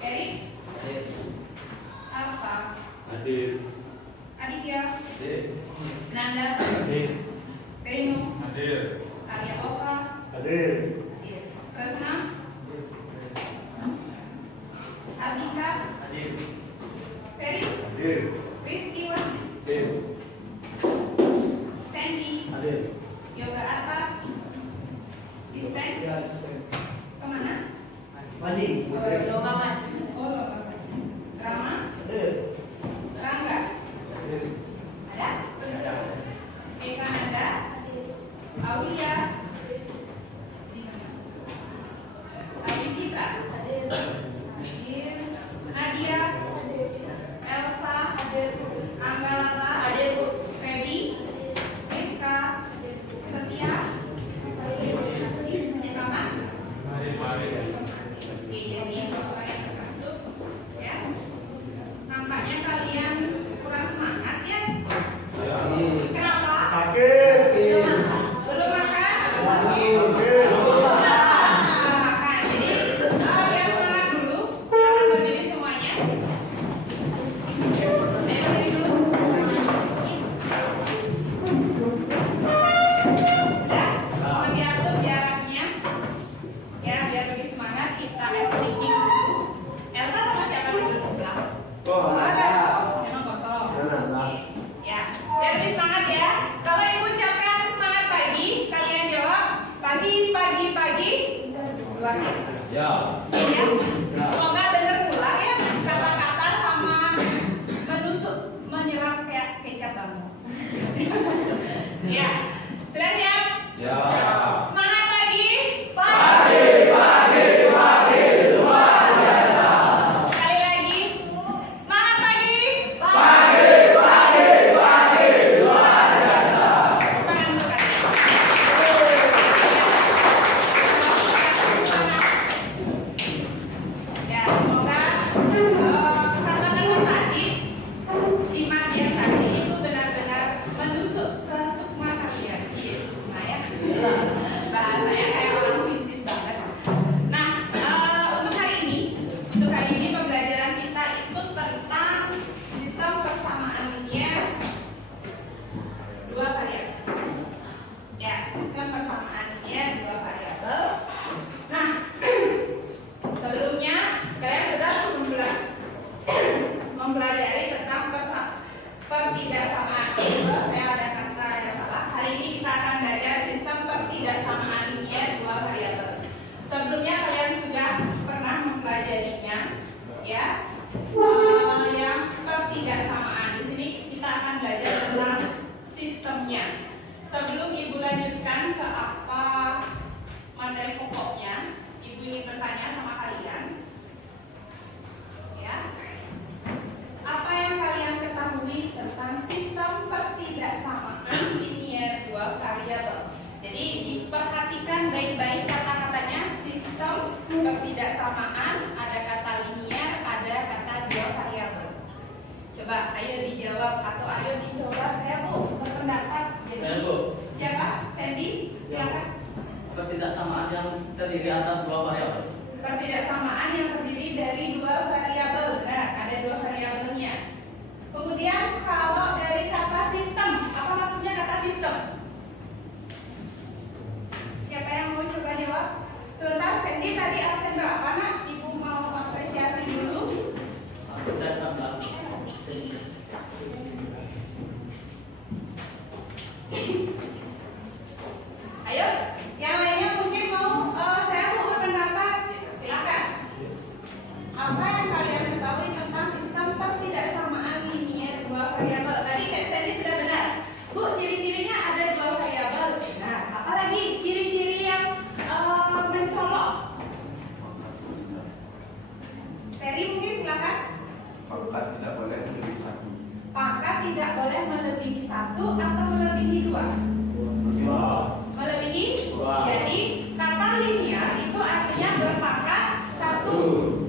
Erik, Hadir. Alfa, Hadir. Aditya, Hadir. Nanda, Hadir. Renu, Hadir. Arya Oka, Hadir. Resna, Abika, Hadir. Ferry, Hadir. Rizky Wahyu, Hadir. Sandy, Hadir. Yoga Arta, Dispen, kemana? Mandi. Lomba mandi. Oh, lomba mandi. Rama, Hadir. Rangga, Hadir. ada? Eka Nanda, Aulia, Ayu Citra, Nadia, Elsa, Angga Lata, Feby, Rizka, Setia, Nyekama. Mari. Oke, jadi bapak yang termasuk, ya. Nampaknya kalian kurang semangat ya. Kenapa? Sakit. Belum makan? Sakit. Belum makan. Jadi biar semangat dulu. Silakan berdiri semuanya. Berdiri dulu. Sudah? Mau diatur jaraknya. Ya, biar lebih semangat kita sleeping dulu. Elsa sama siapa dulu di sebelah? Oh, Memang kosong. Nah. Ya, biar lebih semangat ya. Kalau ibu ucapkan semangat pagi, kalian jawab pagi, pagi, pagi. Luar biasa. Ya. Ya. Semoga benar pula ya kata-kata sama menusuk, menyerap kayak kecap kamu. Ya, sudah siap? Ya. Semangat pagi. Sekali lagi. Semangat pagi. Tangan dulu, Kak. Ya, semoga kata-kata tadi, jimat yang tadi itu benar-benar menusuk ke sukma kalian. Iya, sukma ya. Bahasanya kayak orang mistis banget. Nah, untuk hari ini pembelajaran kita itu tentang sistem persamaan linear dua variabel. Ya, sistem persamaan linear dua variabel. Nah, sebelumnya kalian sudah mempelajari tentang pertidaksamaan. Saya ada kata yang salah. Hari ini kita akan belajar sistem pertidaksamaan linear dua variabel. Sebelumnya kalian sudah pernah mempelajarinya, ya. Yang pertidaksamaan di sini kita akan belajar tentang sistemnya. Sebelum ibu lanjutkan ke apa materi pokoknya, ibu ingin bertanya sama kalian, ya. Apa yang kalian ketahui tentang sistem pertidaksamaan linear dua variabel? Jadi diperhatikan baik-baik kata-katanya. Sistem pertidaksamaan, ada kata linear, ada kata dua variabel. Coba ayo dijawab atau ayo dicoba. Saya Bu berpendapat. Saya, Bu. Siapa? Sandy? Silakan. Pertidaksamaan yang terdiri atas dua variabel. Pertidaksamaan yang terdiri dari dua variabel. Benar, ada dua variabelnya. Kemudian kalau dari kata sistem, apa maksudnya kata sistem? Siapa yang mau coba jawab? Sebentar, Sandy tadi absen berapa, Nak? Ibu mau apresiasi dulu. Saya 16. Ayo, yang lainnya mungkin mau saya mau berpendapat. Silakan. Apa yang kalian ketahui tentang sistem pertidaksamaan linear dua variabel? Tadi Kak Sandy sudah benar. Bu, ciri-cirinya ada dua variabel. Nah, apalagi ciri-ciri yang mencolok? Ferry mungkin silakan. Pangkat tidak boleh lebih satu. Pangkat tidak boleh melebihi satu atau melebihi dua. Melebihi Dua. Jadi kata linear itu artinya berpangkat satu.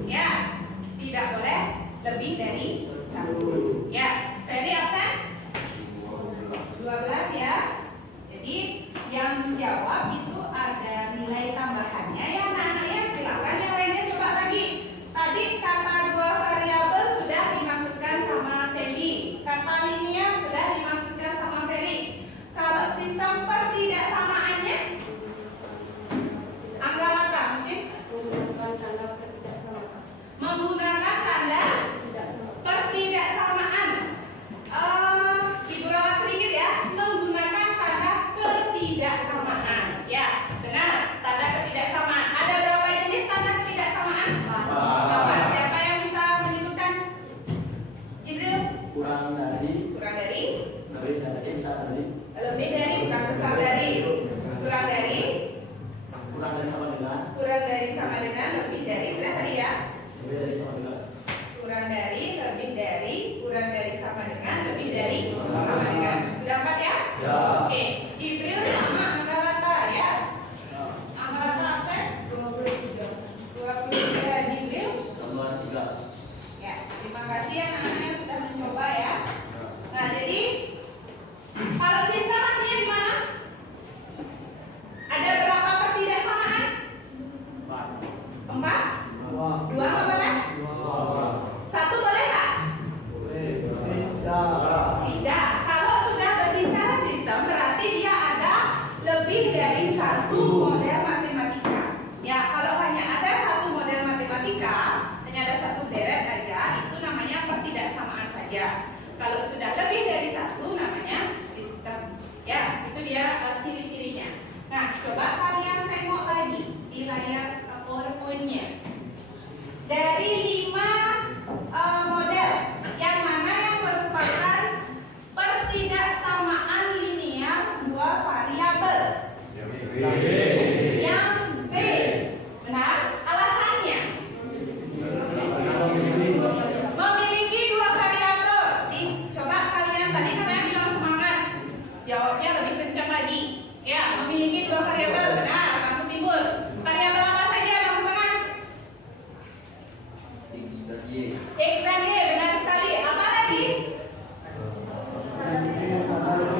Ya, tidak boleh lebih dari satu. Ya, Ferry absen 12 ya. Jadi yang menjawab itu ada nilai tambahannya ya anak-anak ya. Silakan yang lainnya coba lagi. Tadi kata kurang dari Kurang dari? lebih dari besar dari Lebih dari bukan besar dari. Kurang dari? kurang dari sama dengan Kurang dari sama dengan lebih dari. Sudah tadi ya? lebih dari sama dengan Kurang dari, lebih dari, kurang dari sama dengan, lebih dari sama dengan. Sudah 4 ya? Ya. Oke. Jibril sama angka rata ya. Angka rata absen 23. 23 Jibril. tambah 3. Ya, terima kasih anak-anak yang sudah mencoba ya. Nah, jadi kalau sisa artinya gimana? Ada berapa ketidaksamaan? 4? 2 apa boleh? 1 boleh nggak? Tidak. Kalau sudah berbicara sistem berarti dia ada lebih dari satu model matematika. Ya, kalau hanya ada satu model matematika, hanya ada satu deret aja, itu namanya pertidaksamaan saja. Kalau sudah lebih dari satu, namanya sistem. Ya, itu dia ciri-cirinya. Nah, coba kalian tengok lagi di layar PowerPoint-nya. Dari 5 model, yang mana yang merupakan pertidaksamaan linear 2 variabel? Yang B. Benar? Alasannya? Memiliki 2 variabel. Coba kalian tadi kan saya bilang semangat. Jawabnya lebih kencang lagi. Ya, memiliki 2 variabel. Benar, langsung timbul. Variabel apa saja, Bang Sengan? X dan Y, benar sekali. Apa lagi?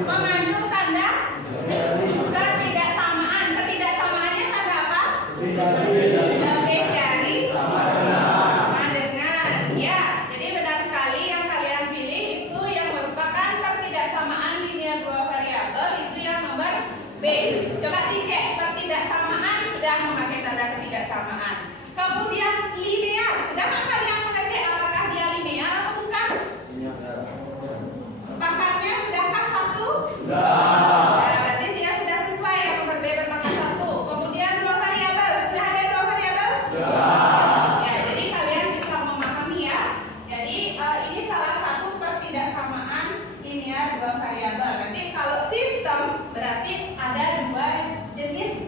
Mengandung tanda ketidaksamaan. Ketidaksamaannya tanda apa? Lebih dari sama dengan. Ya, jadi benar sekali yang kalian pilih itu yang merupakan pertidaksamaan linear 2 variabel, itu yang nomor B. Coba dicek pertidaksamaan sudah memakai tanda ketidaksamaan. Kemudian linear, sudah nggak kalian mengecek apakah dia linear atau bukan? Pangkatnya sudahkah 1? Nah, berarti dia sudah sesuai yang nomor B berpangkat 1. Kemudian 2 variabel, sudah ada 2 variabel? Ya, jadi kalian bisa memahami ya. Jadi ini salah satu pertidaksamaan linear 2 variabel. Nanti kalau sistem berarti ada 2 jenis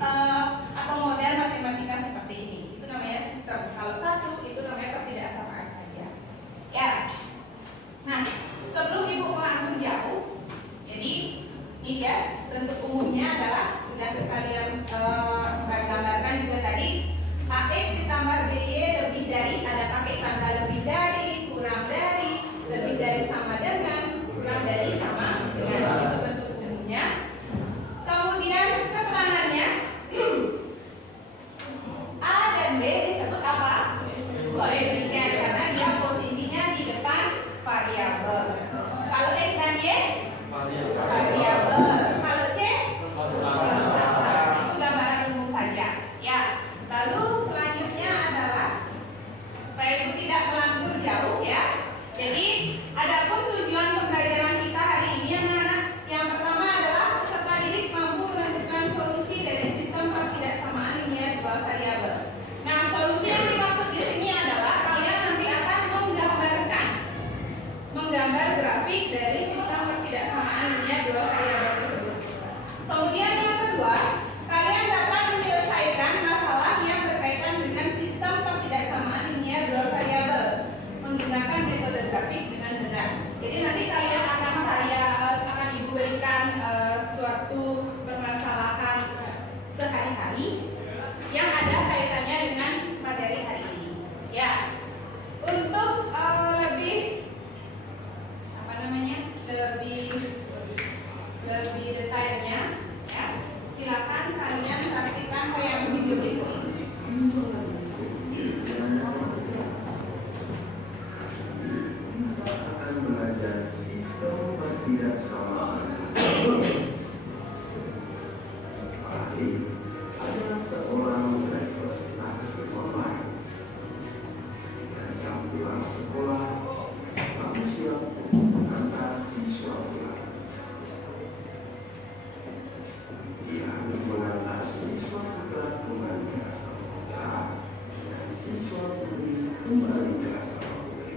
atau model matematika seperti ini. Itu namanya sistem. Kalau 1 itu namanya pertidaksamaan saja. Ya. Nah, sebelum Ibu mengatur jauh, jadi ini dia bentuk umumnya adalah sudah kalian gambarkan juga tadi. AX ditambah BY lebih dari, ada pakai tanda lebih dari, kurang dari, lebih dari sama dengan, kurang dari sama dengan, itu bentuk umumnya. Kemudian keterangannya A dan B disebut apa? Koefisien, karena dia posisinya di depan variabel. Kalau X dan Y variabel. Kalau C itu gambaran umum saja. Ya. Lalu selanjutnya adalah supaya itu tidak melanggar jauh ya. Jadi adapun tujuan pembelajaran kita hari ini anak-anak, yang pertama adalah peserta didik mampu menentukan solusi dari sistem pertidaksamaan linear 2 variabel. Nah, solusi yang dimaksud di sini adalah kalian nanti akan menggambar grafik dari sistem pertidaksamaan linear 2 variabel tersebut. Kemudian yang kedua, kalian dapat menyelesaikan masalah yang berkaitan dengan sistem pertidaksamaan linear 2 variabel menggunakan metode grafik dengan benar. Jadi nanti kalian akan Ibu berikan suatu permasalahan sehari-hari yang ada kaitannya dengan materi hari ini. Ya, untuk lebih detailnya, ya, silakan kalian saksikan yang video berikut ini. Akan belajar sistem pertidaksamaan. Ari adalah seorang representasi online dan jam pulang sekolah manusia antar siswa pulang. Dia harus mengantar siswa putra kembali ke asrama putra dan siswa putri kembali ke asrama putri.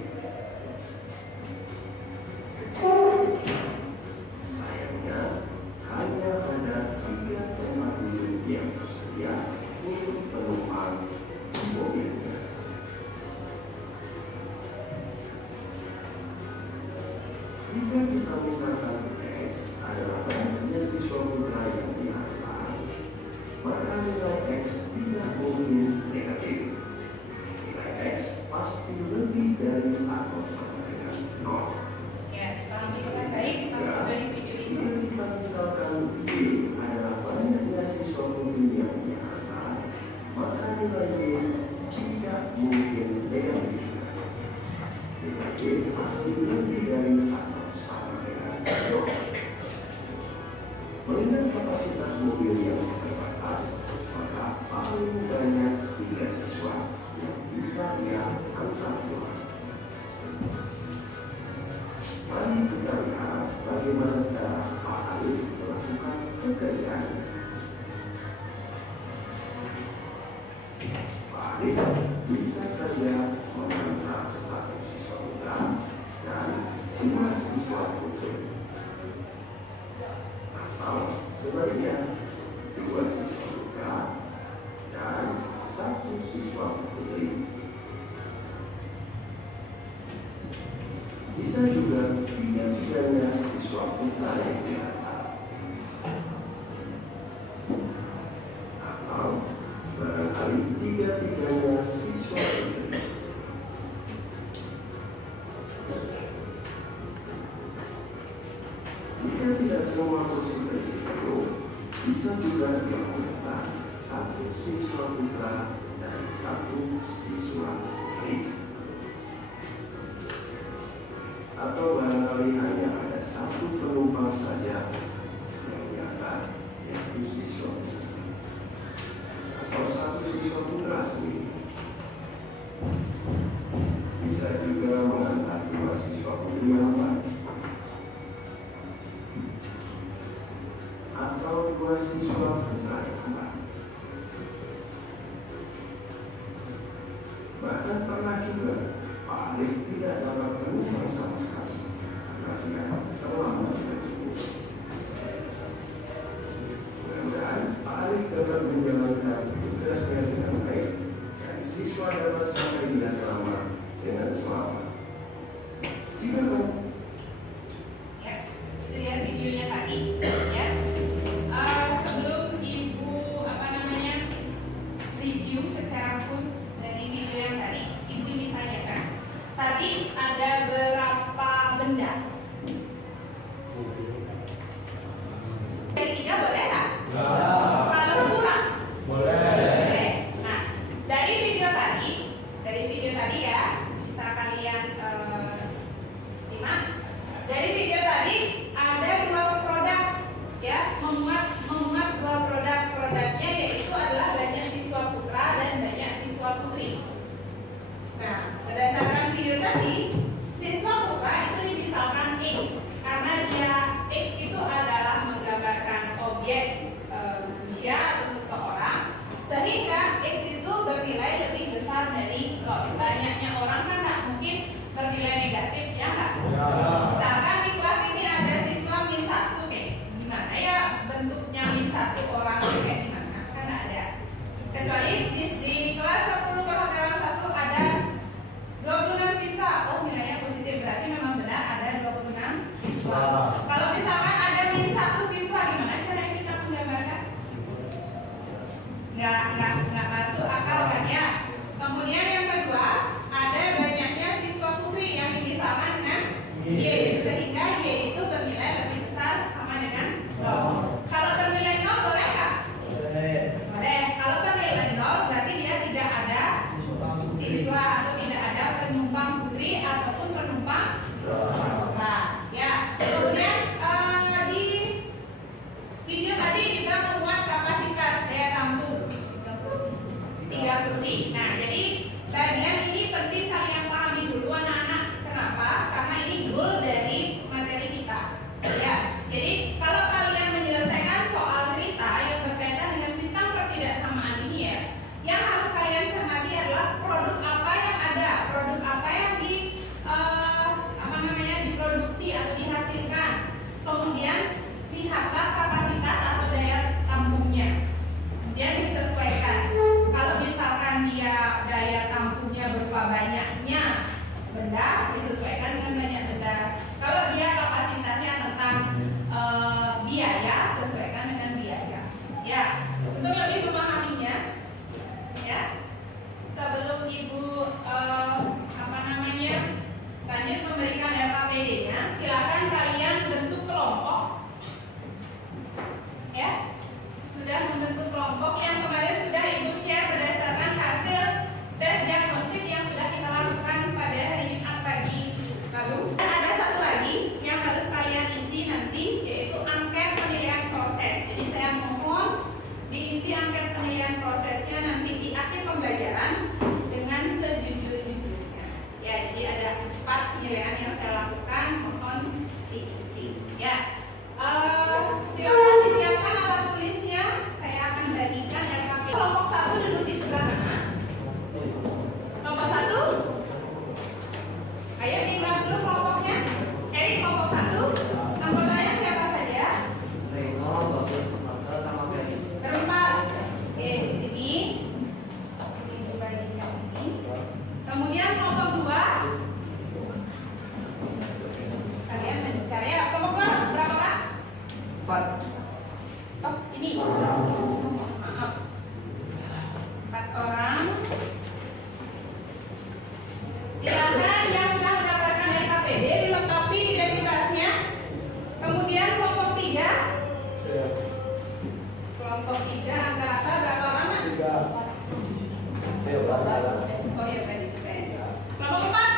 Jika kita misalkan X adalah banyaknya siswa putra yang diharapkan, maka nilai X tidak mungkin negatif. Nilai X pasti lebih dari atau sama dengan 0. Ya, kalau itu kan baik, langsung dari video itu. Jika kita misalkan Y adalah banyaknya siswa putri yang diharapkan, maka nilai Y tidak mungkin negatif. Nilai Y pasti lebih dari atau sama dengan 0. Mengingat kapasitas mobil yang terbatas, maka paling banyak 3 siswa yang bisa ia angkat keluar. Mari kita lihat bagaimana cara Pak Alif melakukan pekerjaannya. Pak Alif bisa saja mengantar 1 siswa putra dan 2 siswa putri, atau sebaliknya 2 siswa putra dan 1 siswa putri. Bisa juga 3-tiganya siswa putra yang diantar, atau barangkali 3-tiganya siswa putri. Jika tidak semua kursi terisi penuh, bisa juga dilakukan 1 siswa putra dan 1 siswa putri. Atau barangkali hanya ada 1 penumpang saja yang diantar, yaitu siswa putra, atau 1 siswa putra sendiri. Bisa juga mengantar 2 siswa putri yang lain, atau 2 siswa putra yang lain. Bahkan pernah juga Pak Alif tidak dapat penumpang sama sekali karena dia terlambat menjemput. Mudah-mudahan Pak Alif dapat menjalankan tugasnya dengan baik dan siswa dapat sampai di asrama dengan selamat. Jika Ya, itu ya videonya tadi. Ya, sebelum ibu review secara full dari video yang tadi, ibu ingin tanyakan. Tadi ada berapa benda? Dari 3 boleh nggak? Kalau kurang? Boleh. Nah, dari video tadi ya, bisa kalian simak. Dari video tadi ada 2 produk, ya, memuat 2 produk. Produknya yaitu adalah banyak siswa putra dan banyak siswa putri. Nah, berdasarkan video tadi, siswa putra itu dimisalkan X karena dia X itu adalah menggambarkan objek manusia atau seseorang, sehingga X itu bernilai lebih besar dari banyaknya orang kan nggak mungkin bernilai negatif, ya nggak? Misalkan di kelas ini ada siswa -1, kayak gimana ya bentuknya -1 orang kayak gimana? Kan nggak ada. Kecuali di kelas 10 perhotelan 1 ada 26 siswa, oh nilainya positif, berarti memang benar ada 26 siswa. Kalau misalkan ada -1 siswa, gimana cara kita menggambarkan? Nggak masuk akal kan ya. Kemudian yang kedua, ada banyaknya siswa putri yang dimisalkan dengan Y, sehingga Y itu bernilai lebih besar sama dengan 0. Kalau bernilai 0 boleh nggak? Boleh. Kalau bernilai 0 berarti dia tidak ada siswa atau tidak ada penumpang putri ataupun penumpang putra. Ya. Kemudian di video tadi juga memuat kapasitas daya tampung 3 kursi. Nah, jadi saya bilang ini penting kalian pahami dulu anak-anak. Kenapa? Karena ini goal dari materi kita. Ya. Jadi kalau kalian menyelesaikan soal cerita yang berkaitan dengan sistem pertidaksamaan ini ya, yang harus kalian cermati adalah produk apa yang ada, produk apa yang diproduksi atau dihasilkan. Kemudian lihatlah kapasitas atau daya tampungnya. Kemudian disesuaikan. Kalau misalkan dia daya tampungnya berupa banyaknya benda, disesuaikan dengan banyak benda. Kalau dia lanjut memberikan LKPD-nya, silakan kalian bentuk kelompok. Ya, sudah membentuk kelompok yang kemarin sudah Ibu share berdasarkan hasil tes diagnostik yang sudah kita lakukan pada hari Jumat pagi lalu. Dan ada satu lagi yang harus kalian isi nanti, yaitu angket penilaian proses. Jadi saya mohon diisi angket penilaian prosesnya nanti di akhir pembelajaran dengan sejujur-jujurnya. Ya, jadi ada 4 penilaian yang saya lakukan, mohon diisi. Ya, silakan disiapkan alat tulisnya. Saya akan bagikan LKP. Kelompok 1 duduk di sebelah mana? Kelompok 1. Ayo diingat dulu kelompoknya. Kelompok 1. Anggotanya siapa saja? Berempat. Oke, di sini. Ini bagikan ini. Kemudian kelompok 2. Kalian mencari ya. Kelompok 2 berapa orang? 4. Oh, ini. Maaf. 4 orang. Silakan yang sudah mendapatkan LKPD dilengkapi identitasnya. Kemudian kelompok 3. Kelompok 3 angka berapa orang? Oh ya, tadi. Kelompok 4.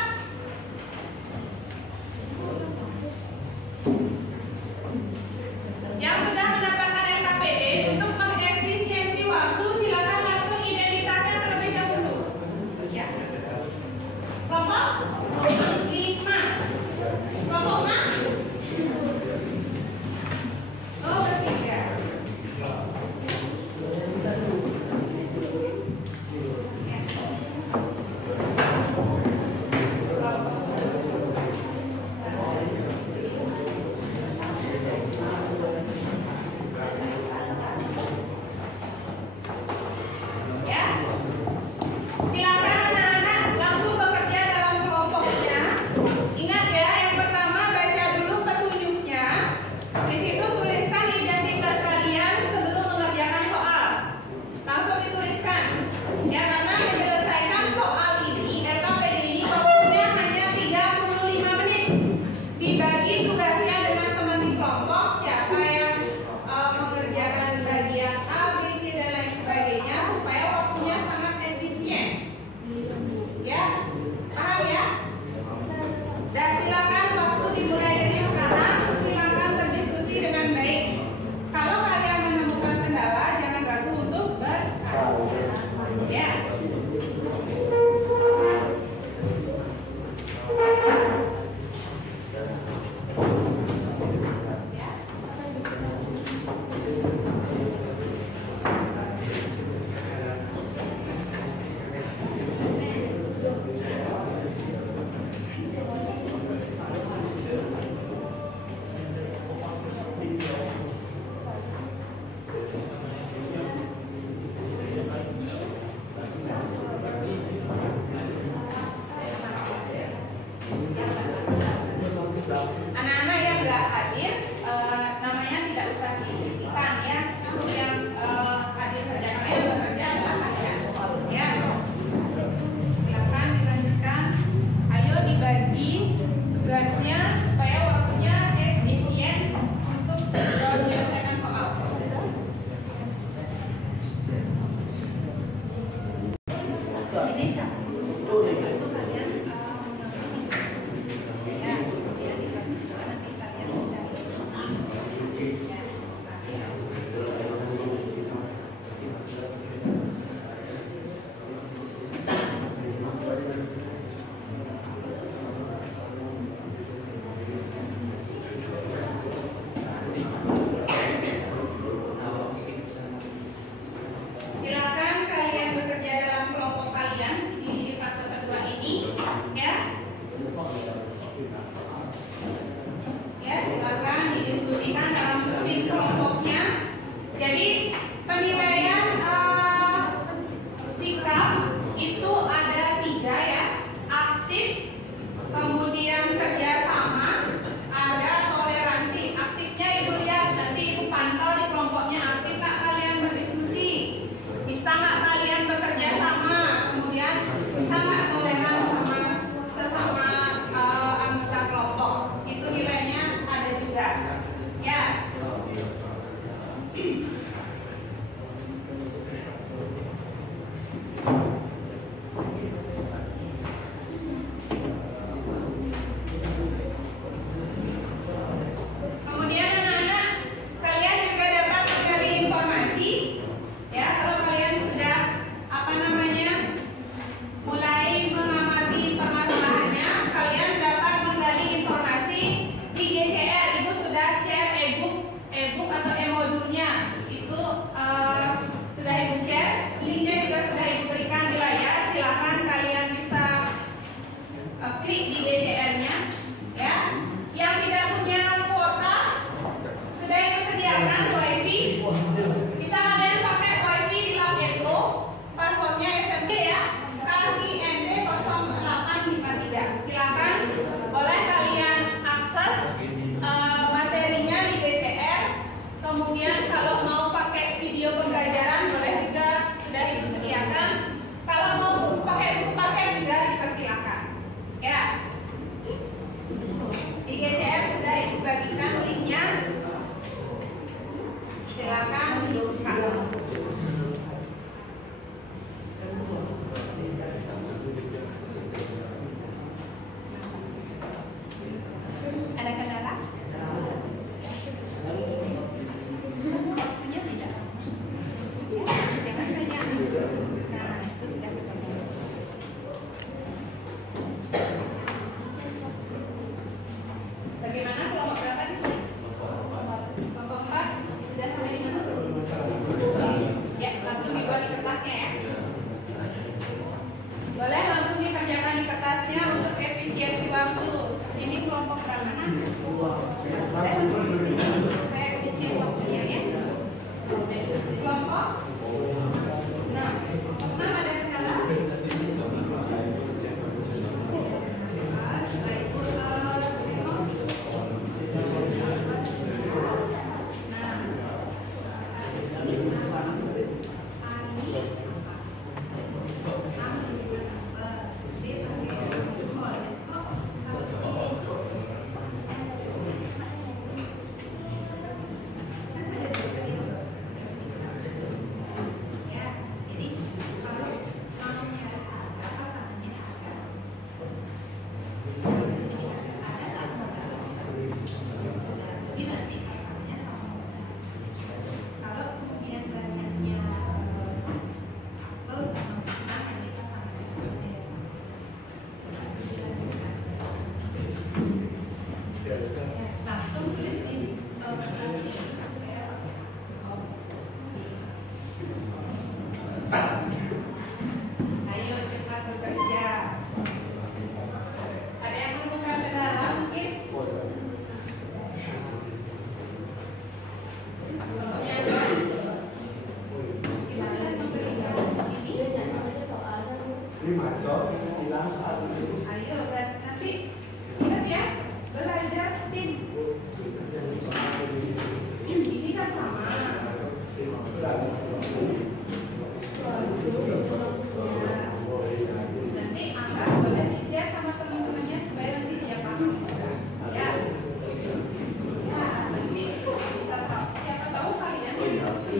Yang sudah mendapatkan LKPD untuk mengefisiensi waktu, silakan langsung identitasnya terlebih dahulu. Ya. Kelompok 5. Kelompok 6. Oh, bertiga. Ya. Silakan anak-anak langsung bekerja dalam kelompoknya. Ingat ya, yang pertama baca dulu petunjuknya. Di situ tuliskan identitas kalian sebelum mengerjakan soal. Langsung dituliskan. Ya, karena menyelesaikan soal ini, LKPD ini waktunya hanya 35 menit. Dibagi tugasnya dengan teman di kelompok, siapa yang mengerjakan bagian A, B, C, dan lain sebagainya, supaya waktunya sangat efisien. Ya, paham ya? Dan silakan waktu dimulai dari sekarang, silakan berdiskusi dengan baik. Kalau kalian menemukan kendala, jangan ragu untuk bertanya. Ya. Anak-anak yang nggak hadir, namanya tidak usah disisihkan ya. Untuk yang hadir kerja, karena yang bekerja adalah kalian. Ya, silakan dilanjutkan. Ayo dibagi tugasnya supaya waktunya efisien untuk menyelesaikan soal. Ini satu kalian ya, kemudian di satu nanti kalian mencari. Silakan kalian bekerja dalam kelompok kalian di fase kedua ini, ya. Ya, silakan didiskusikan dalam tim kelompoknya. Jadi penilaian sikap itu ada 3 ya, aktif, kemudian kerjasama, ada toleransi. Aktifnya ibu lihat, nanti ibu pantau di kelompoknya aktif tak kalian berdiskusi, bisa nggak kalian bekerja sama, kemudian bisa nggak toleran sama sesama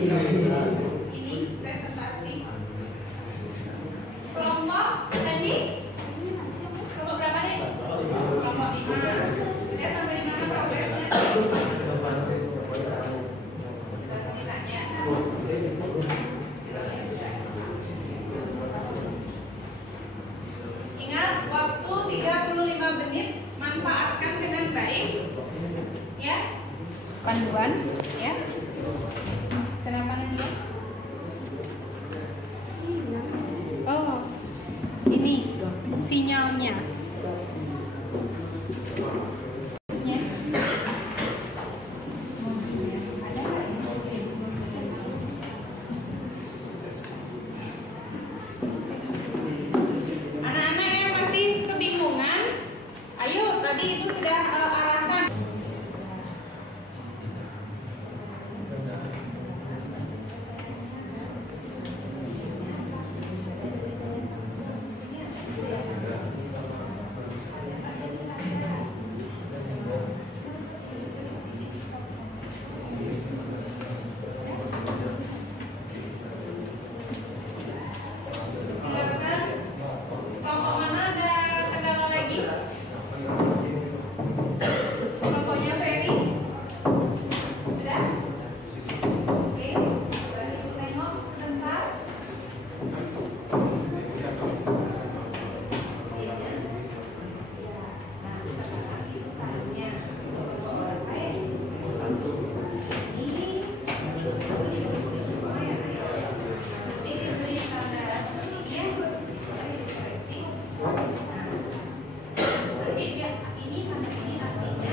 Ini presentasi. Kelompok tadi kelompok berapa nih? Kelompok 5. Sudah sampai di mana progresnya? Ditanya. Ingat, waktu 35 menit, manfaatkan dengan baik. Ya. Panduan, ya. Kenapa dia? Oh, ini sinyalnya. Ya. Anak-anak yang masih kebingungan, ayo tadi itu sudah arahkan. Silakan. Kelompok mana ada kendala lagi? Kelompoknya Ferry? Sudah? Oke. Boleh tengok sebentar. Nah, sekarang itu tanya. Ini artinya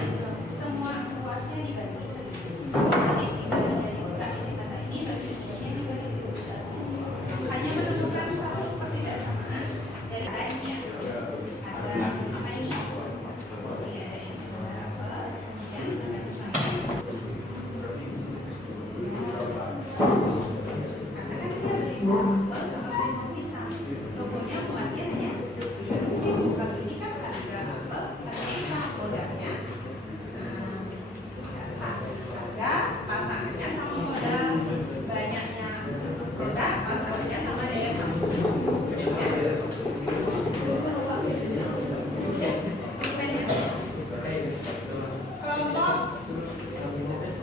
semua ruasnya dibagi sedikit. Dari ukuran isi tanda ini bagi isinya dibagi sedikit. Hanya menentukan satu seperti tidak sama dari adanya. Ada apa ini? Tidak ada isi berapa? Yang ada di sana. Karena kan kita beli label sama beli pisang. Logonya buatnya ya. Kalau ini kan harga label, harga pisang modalnya. Harga pasangannya sama modal, banyaknya produk pasangannya sama daya tampung. Kelompok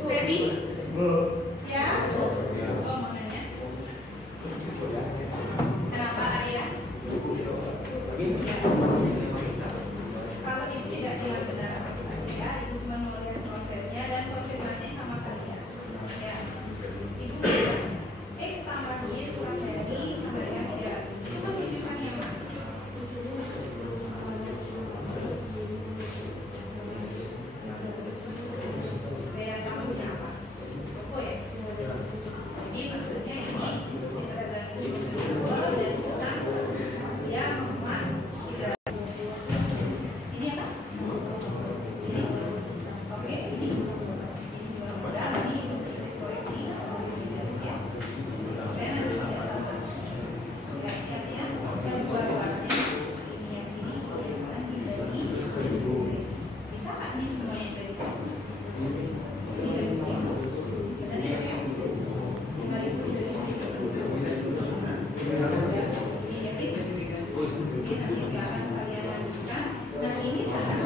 Feby? Ya? Oh, mau nanya. Kenapa ayah? Kalau ibu tidak bilang benar ya, ibu cuma melihat prosesnya dan konfirmasi sama kalian. Ya, ibu X tambah Y kurang dari sama dengan 300. Itu menunjukkan yang mana? Daya tampungnya apa? Oh ya. Ini maksudnya ini adalah dan bukan dia memuat ini apa? Ini oke ini modal ini koreksi ya. Dan nanti sama kayaknya yang dua ruasnya ini yang kan dari bisa nggak nih semuanya dari sini? Ini dari sini. Dan ini kan 5.000 dari sini. Ini nanti akan kalian lanjutkan. Nah ini sana.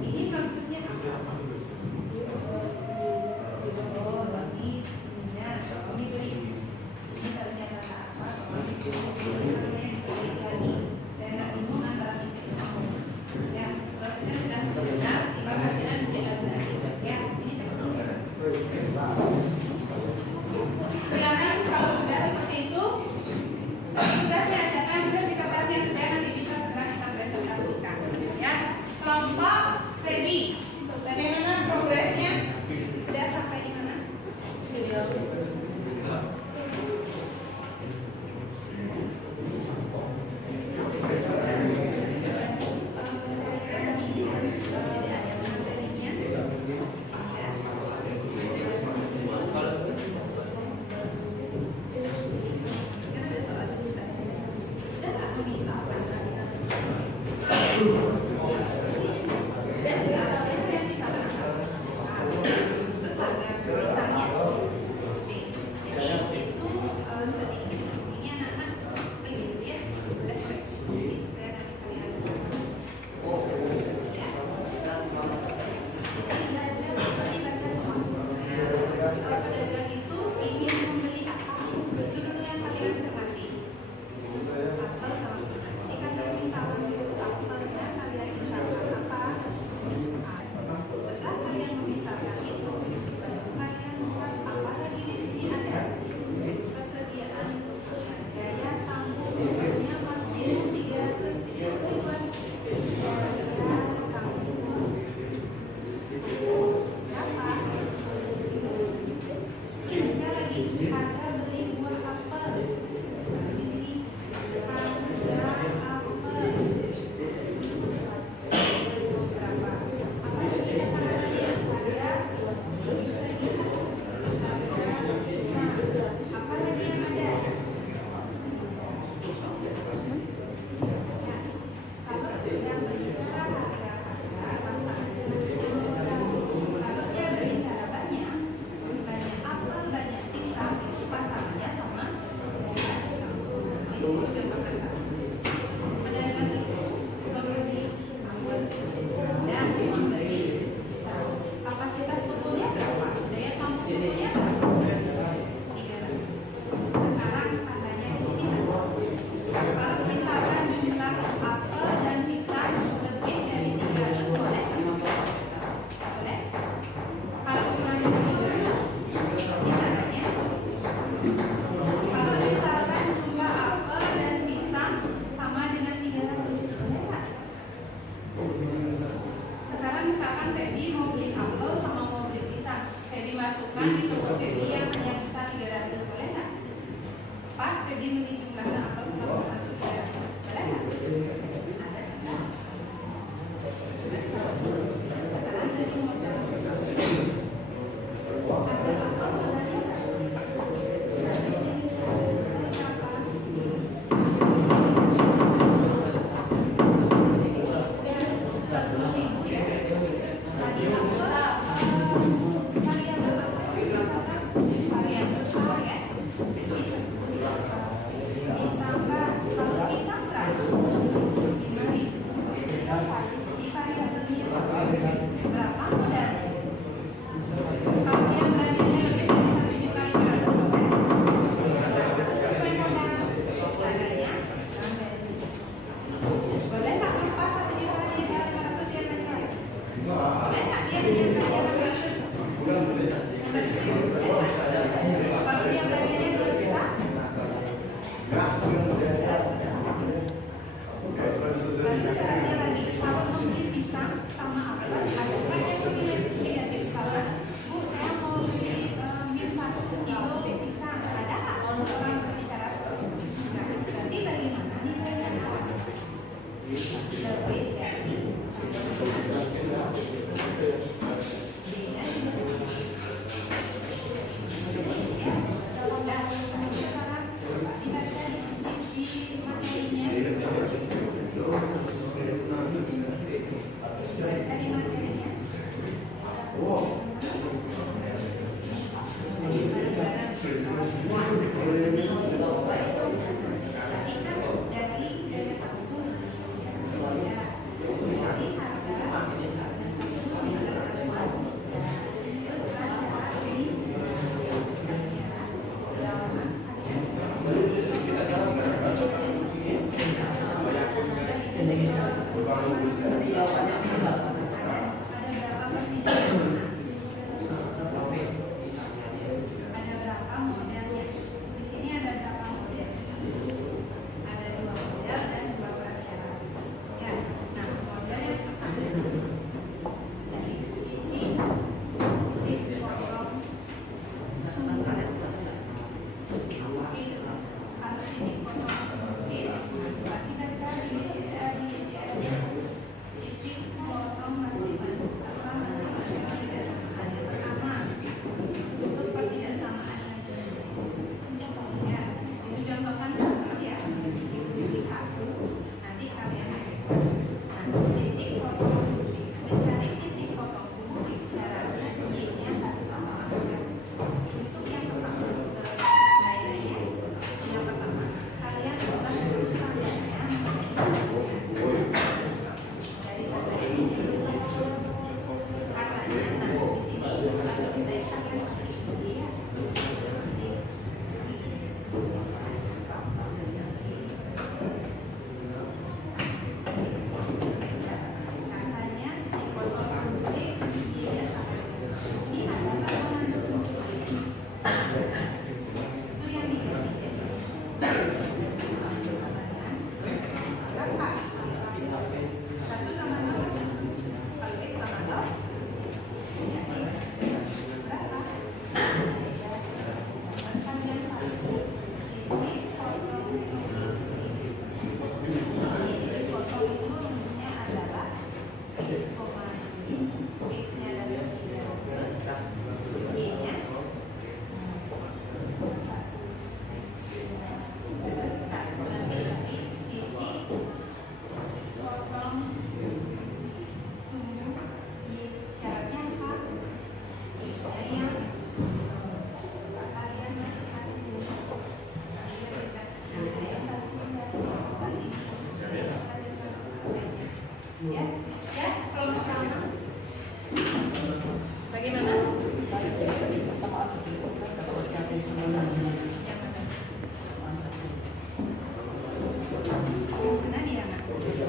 Ini maksudnya apa? Oh, berarti ininya ini beli. Ini ternyata apa? Dan ini antara titik sama. Ya, berarti kan sudah benar. Kita hadiran dijelaskan. Ya, ini silakan kalau sudah seperti itu. Sudah saya ajarkan juga di kertasnya supaya nanti bisa segera kita presentasikan. Ya, kelompok Feby. Bagaimana progresnya? Sudah sampai di mana? Dan lebih dari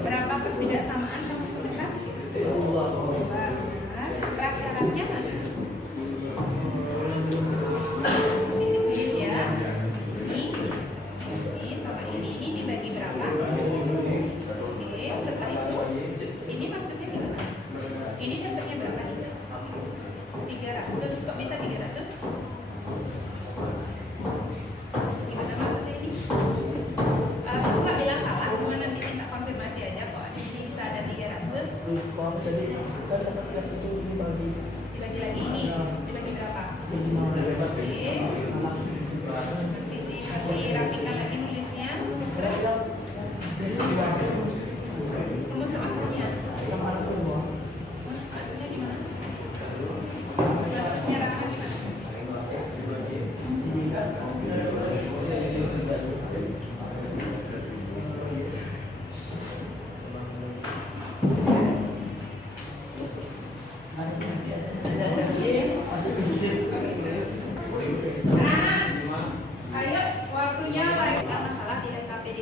berapa perbedaan kamu temukan? Prasyaratnya mana? Ditulis ya. Ini sama ini dibagi berapa? Oke, setelah itu ini maksudnya gimana? Ini dapatnya berapa nih? 300. Kok bisa 300? Gimana maksudnya ini? Aku nggak bilang salah, cuma nanti minta konfirmasi aja kok. Ini bisa ada 300. Dibagi lagi ini, dibagi berapa? Oke. Dirapikan lagi nulisnya. Rumus semakunya. Maksudnya gimana? Maksudnya rapi gimana? Anak, ayo waktunya lagi masalah di LKPD.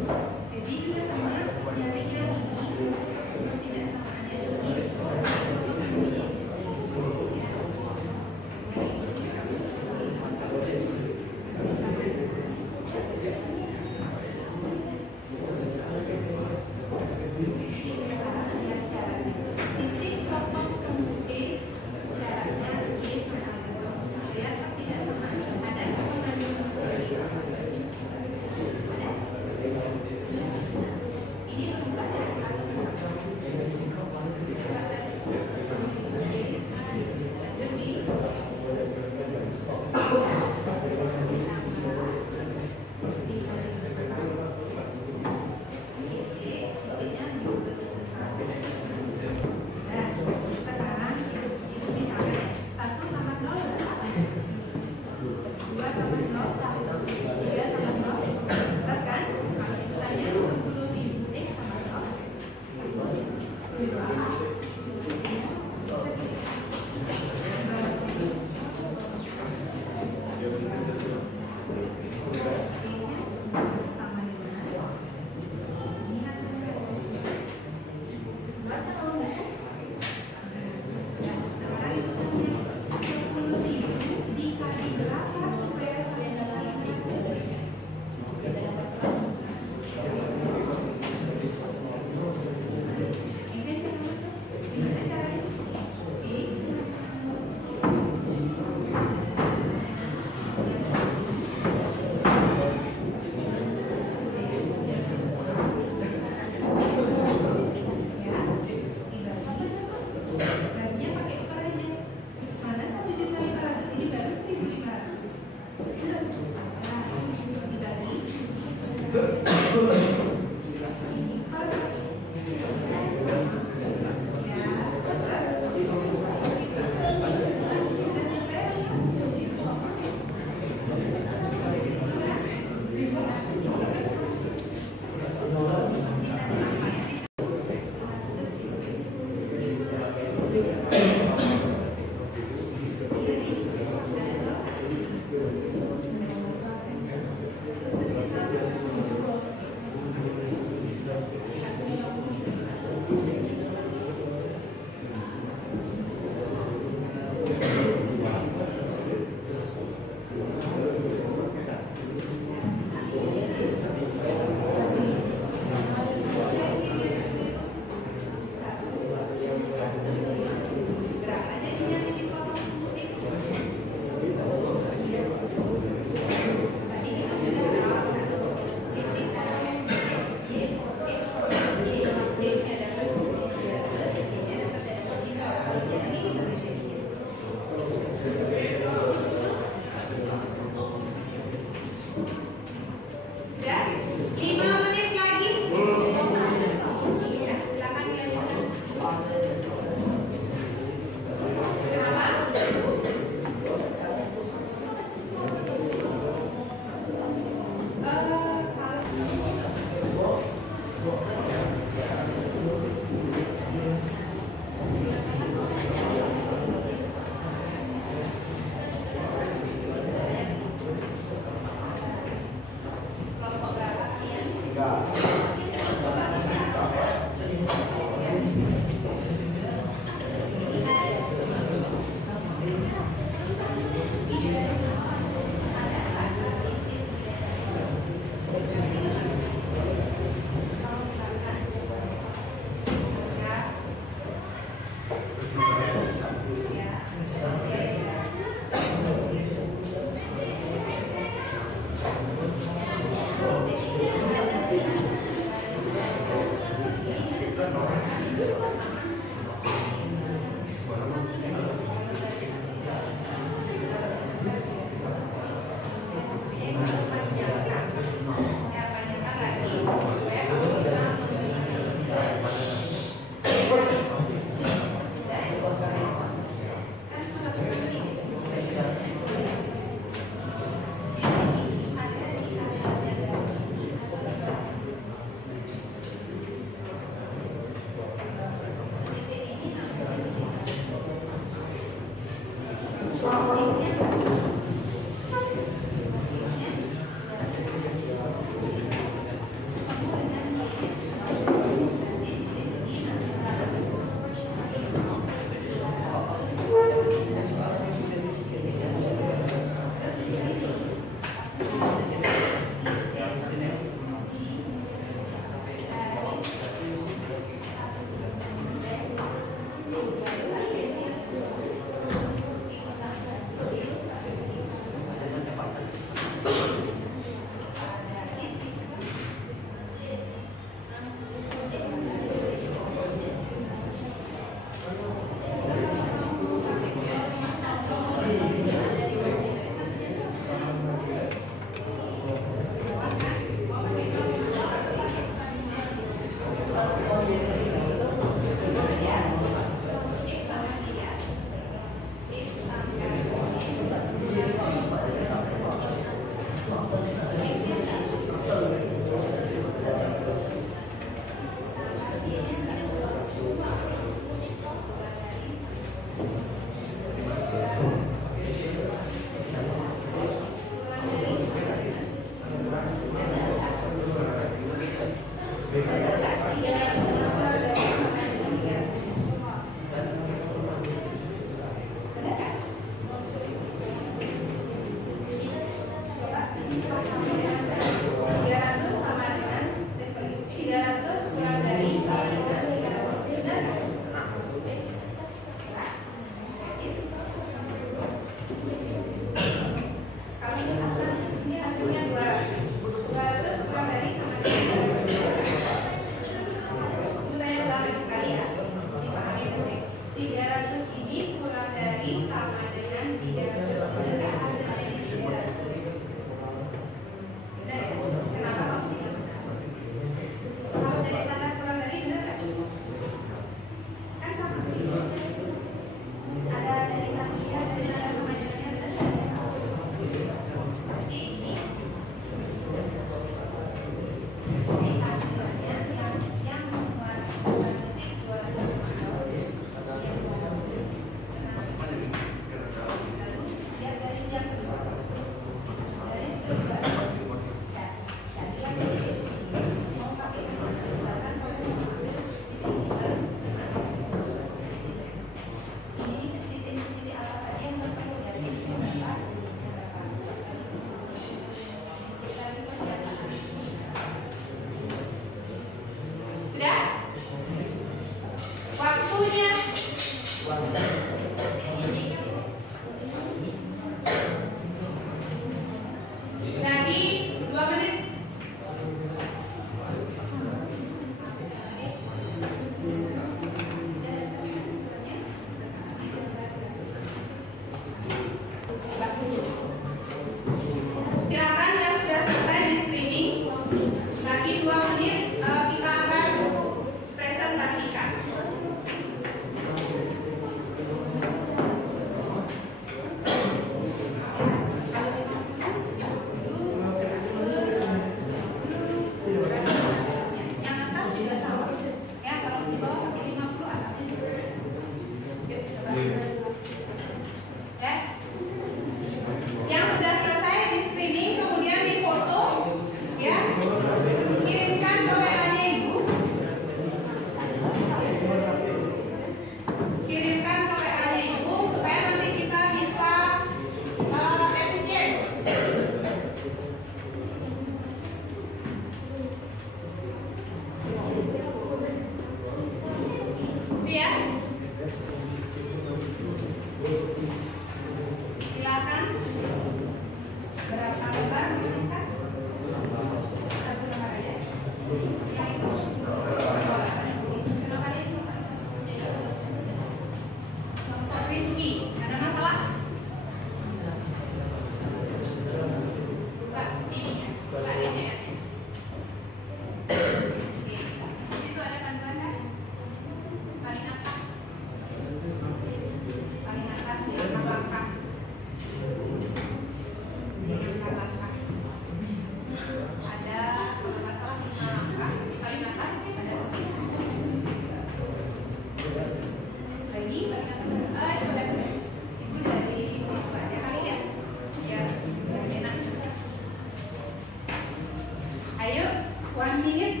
dingin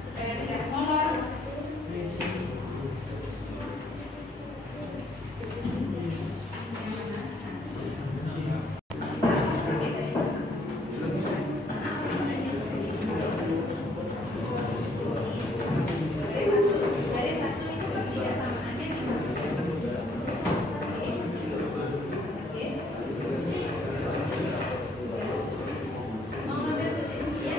supaya tidak molor. Dari satu itu pertidaksamaannya kita. Oke. Mau ngambil detik ya?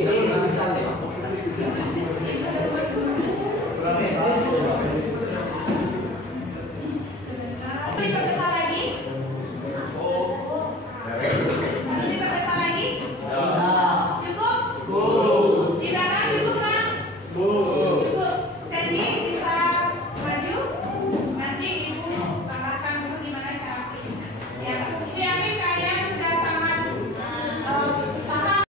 Atau diperbesar lagi? Atau diperbesar lagi? Cukup? Di belakang cukup kan? Cukup. Sandy bisa maju? Nanti ibu tambahkan dulu gimana cara pilih. Ya, ibu yakin kalian sudah sangat paham?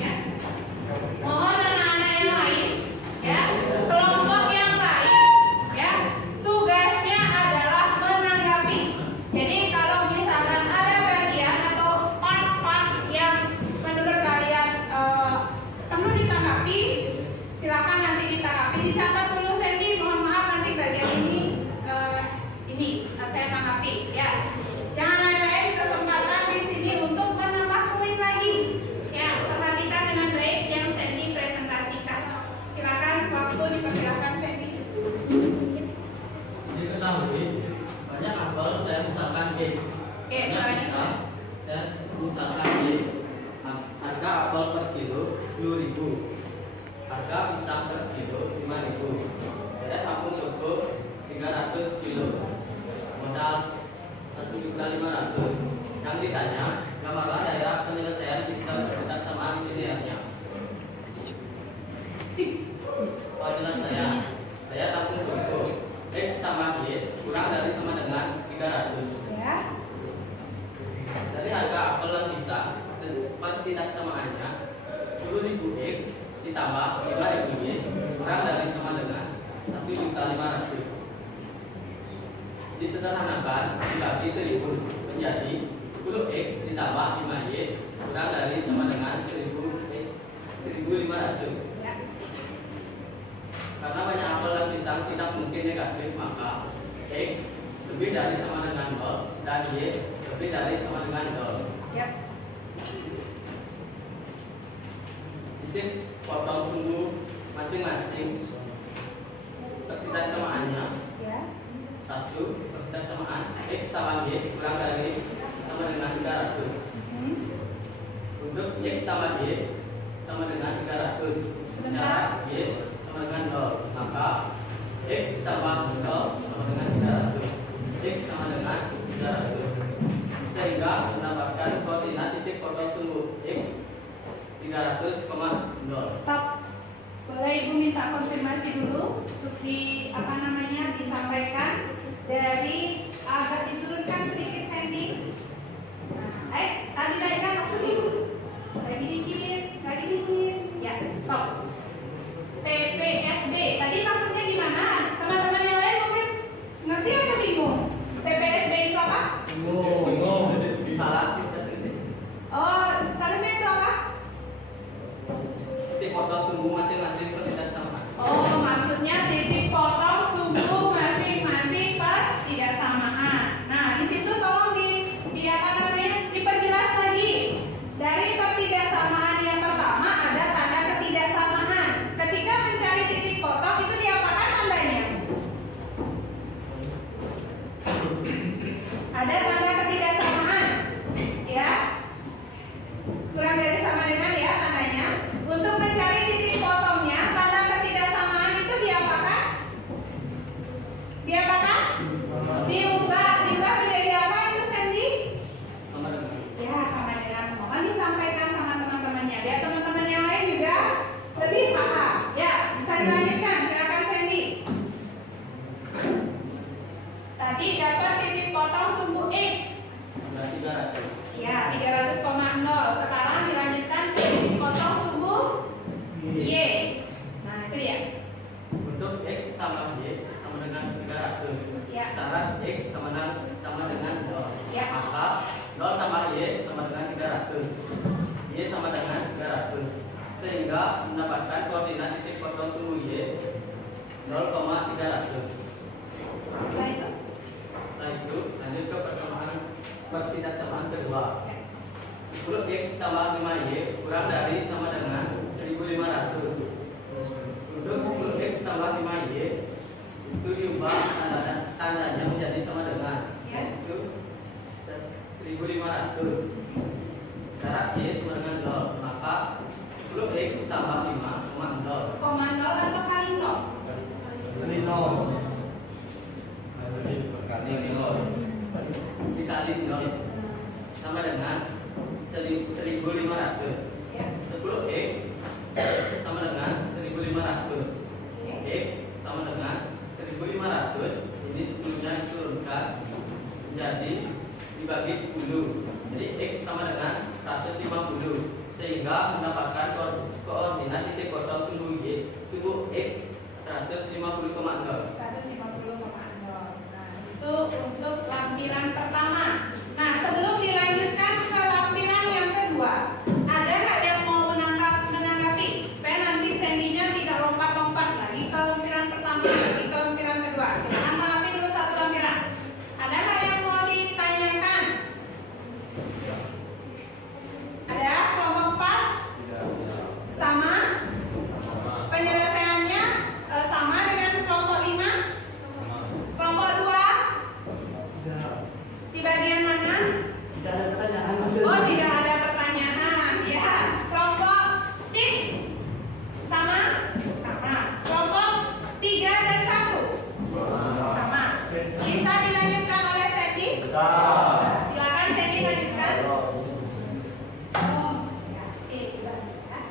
Ya. Mohon anak-anak yang lain, ya, kelompok yang lain, ya, tugasnya adalah menanggapi. Jadi kalau misalkan ada bagian atau part-part yang menurut kalian perlu ditanggapi, silakan nanti ditanggapi. Dicatat dulu Sandy, mohon maaf nanti bagian ini saya tanggapi, ya. Jangan lain-lain kesempatan di sini untuk menambah poin lagi. Ya, perhatikan dengan baik yang Sandy presentasikan. Silakan, waktu dipersilakan Sandy. Diketahui banyak apel saya misalkan G. Oke, Banyak soalnya pisang, saya misalkan G. Harga apel per kilo 10.000. Harga pisang per kilo 5.000. Saya tampung toko 300 kilo. Modal 1.500.000. Yang ditanya, gambarlah daerah penyelesaian sistem kebersamaan linearnya. Apabila saya tampung toko X tambah Y kurang dari sama dengan 300. ya. Dari harga apel dan pisang per tidak samaannya 10.000 X ditambah 5.000 Y kurang dari sama dengan 1.500.000. Disederhanakan dibagi 1.000 menjadi 10X ditambah 5Y kurang dari sama dengan 1.500. Ya. Karena banyak apel dan pisang tidak mungkin negatif, maka X lebih dari sama dengan 0 dan Y lebih dari sama dengan 0. Ya. Titik potong sumbu masing-masing ketidaksamaannya. Ya. 1. Ketidaksamaan X tambah Y kurang dari sama dengan 300. Untuk X tambah Y sama dengan 300. Secara Y sama dengan 0, maka X ditambah 0 sama dengan 300. X sama dengan 300. Sehingga mendapatkan koordinat titik potong sumbu X 300,0. Stop. Boleh Ibu minta konfirmasi dulu untuk disampaikan dari agak diturunkan sedikit Sandy. Nah, tadi naikkan maksud Ibu. Lagi dikit. Ya, stop. TPSD. Tadi maksudnya gimana? Teman-teman yang lain mungkin ngerti atau bingung? TPSD itu apa? Salah kita titik. Oh, seharusnya itu apa? Titik potong sumbu masing-masing ketidaksamaan. Oh, maksudnya titik potong sumbu masing-masing ketidaksamaan. Nah, di situ tolong diperjelas lagi. Dari ketidaksamaan yang pertama ada tanda ketidaksamaan. Ketika mencari titik potong itu diapakan tandanya? Ada tanda ketidaksamaan, ya. Kurang dari sama dengan ya tandanya. Untuk mencari titik potongnya, tanda ketidaksamaan itu diapakan? Diapakan? Diubah menjadi apa itu Sandy? Sama dengan Ya, sama dengan mohon disampaikan sama teman-temannya. Biar teman-teman yang lain juga lebih paham. Ya, bisa dilanjutkan. Silakan Sandy. Tadi dapat titik potong sumbu X. 300. Ya, 300,0. Sekarang dilanjutkan ke titik potong sumbu Y. Nah, itu dia. Untuk X tambah Y sama dengan 300. Ya. Syarat X sama dengan 0. Ya. Maka 0 tambah Y sama dengan 300. Y sama dengan 300. Sehingga mendapatkan koordinat titik potong sumbu Y 0,300. Setelah itu. Setelah itu lanjut ke persamaan ketidaksamaan kedua. 10X tambah 5Y kurang dari sama dengan 1.500. tambah 5Y itu diubah tandanya menjadi sama dengan yaitu 1500. Syarat Y sama dengan 0, maka 10X tambah 5 sama 0. Koma 0 atau kali 0? Kali 0. Kali 0. Dikali 0 sama dengan 1500. Ya. 10X sama dengan 1500. X sama dengan 1500. Ini 10-nya diturunkan menjadi dibagi 10. Jadi X sama dengan 150. Sehingga mendapatkan koordinat titik kosong sumbu Y, sumbu X 150,0. 150,0. Nah, itu untuk lampiran pertama. Nah, sebelum dilanjutkan ke lampiran yang kedua, ada nggak yang mau menanggapi? Supaya nanti Sandy-nya tidak lompat-lompat lagi ke lampiran pertama, lagi ke lampiran kedua. Silakan tanggapi dulu satu lampiran. Ada nggak yang mau ditanyakan? Ada kelompok 4? Sama? Penyelesaiannya sama dengan kelompok 5? Kelompok 2? Di bagian mana? Tidak ada pertanyaan. Oh, tidak ada pertanyaan. Ya. Kelompok 6? Sama? Sama. Kelompok 3 dan 1? Sama. Bisa dilanjutkan oleh Sandy? Silakan Sandy lanjutkan. Oh, ya. Dilanjutkan.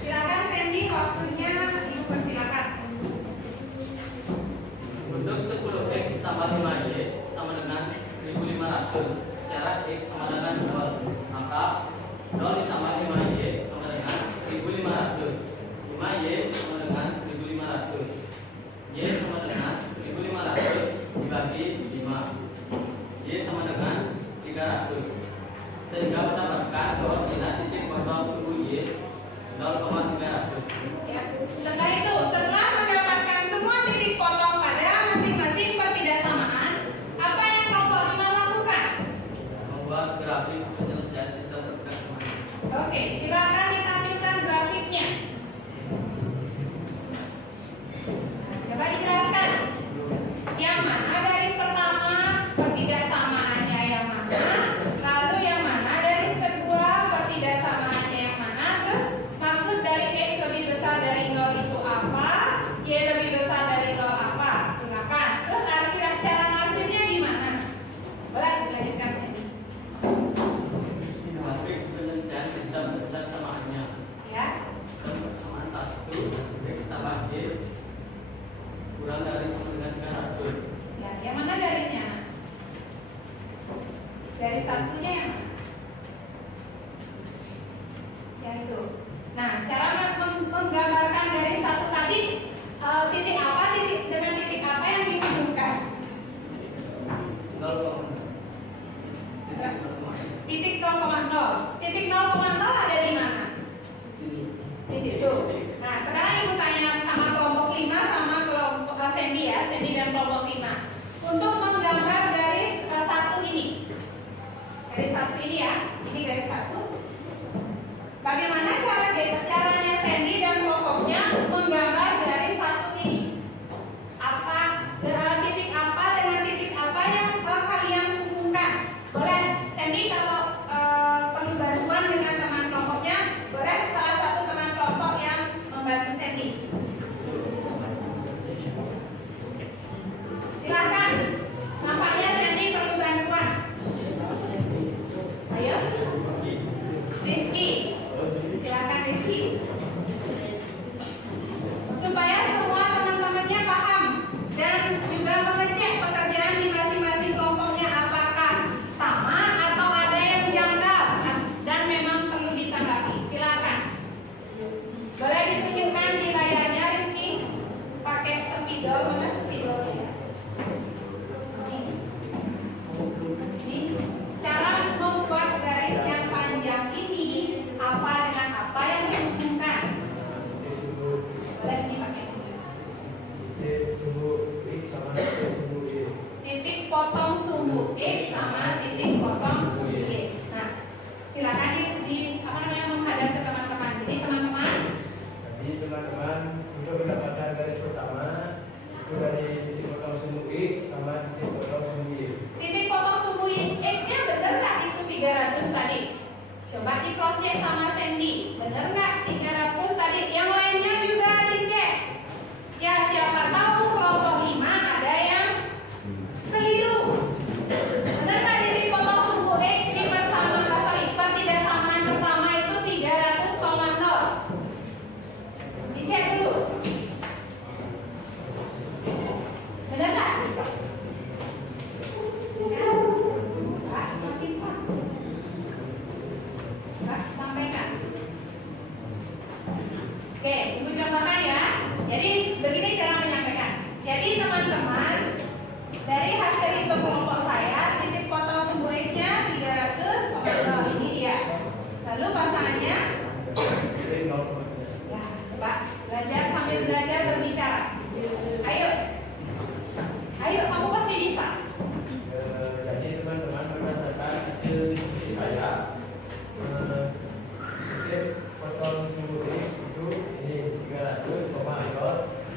Silakan Sandy, waktunya dipersilakan. Untuk 10X tambah 5Y sama dengan 1500. Syarat X sama dengan 0, maka 0 ditambah 5Y sama dengan 1500. 5Y sama dengan 1500. Y sama dengan 1500 dibagi 5. Y sama dengan 300. Sehingga mendapatkan koordinat titik kosong sumbu Y 0,300. Ya. Setelah itu, setelah mendapatkan semua titik potong pada masing-masing pertidaksamaan, apa yang kelompok 5 lakukan? Membuat grafik penyelesaian sistem pertidaksamaan. Oke, silakan ditampilkan grafiknya. Coba dijelaskan. Yang mana garis pertama pertidaksamaannya yang mana? Lalu yang mana garis kedua pertidaksamaannya yang mana? Terus maksud dari X lebih besar dari 0 itu apa? Y lebih besar dari 0 apa? Silakan. Terus cara ngasihnya gimana? Boleh dilanjutkan Sandy. Grafik penyelesaian sistem pertidaksamaannya. Ya. Persamaan 1 X tambah Y kurang dari sama dengan 300. Ya, yang mana garisnya? Garis satunya yang mana? Yang itu. Nah, cara menggambarkan garis satu tadi, titik apa dengan titik apa yang dihubungkan? Titik 0,0. Titik 0,0 ada di mana? Di situ. Nah, sekarang ibu tanya sama kelompok 5 sama kelompok Sandy ya, Sandy dan kelompok 5. Untuk menggambar garis satu ini. Garis satu ini ya. Ini garis satu. Bagaimana caranya Sandy dan kelompoknya menggambar garis satu ini? Apa titik apa dengan titik apa yang kalian hubungkan? Boleh Sandy kalau perlu bantuan dengan teman kelompoknya, boleh salah satu teman kelompok yang membantu Sandy. Silakan. Nampaknya Sandy perlu bantuan. Ayo. Rizky. Silakan Rizky. sumbu X sama titik potong sumbu Y. Titik potong sumbu X-nya bener nggak itu 300 tadi? Coba di cross check sama Sandy. Bener nggak 300 tadi? Yang lainnya juga dicek. Ya siapa tahu kelompok 5 ada yang keliru. Bener nggak titik potong sumbu X di pertidaksamaan pertama itu 300,0? Dicek dulu. Bener nggak? Pak, sakit Pak. Pak, sampaikan. Oke, Ibu contohkan ya. Jadi begini cara menyampaikan. Jadi teman-teman, dari hasil hitung kelompok saya, titik potong sumbu X-nya 300,0 ini dia. Lalu pasangannya, ya, coba belajar sambil belajar berbicara. Ayo, kamu pasti bisa. Jadi teman-teman berdasarkan hasil diskusi saya, titik potong sumbu X itu ini 300,0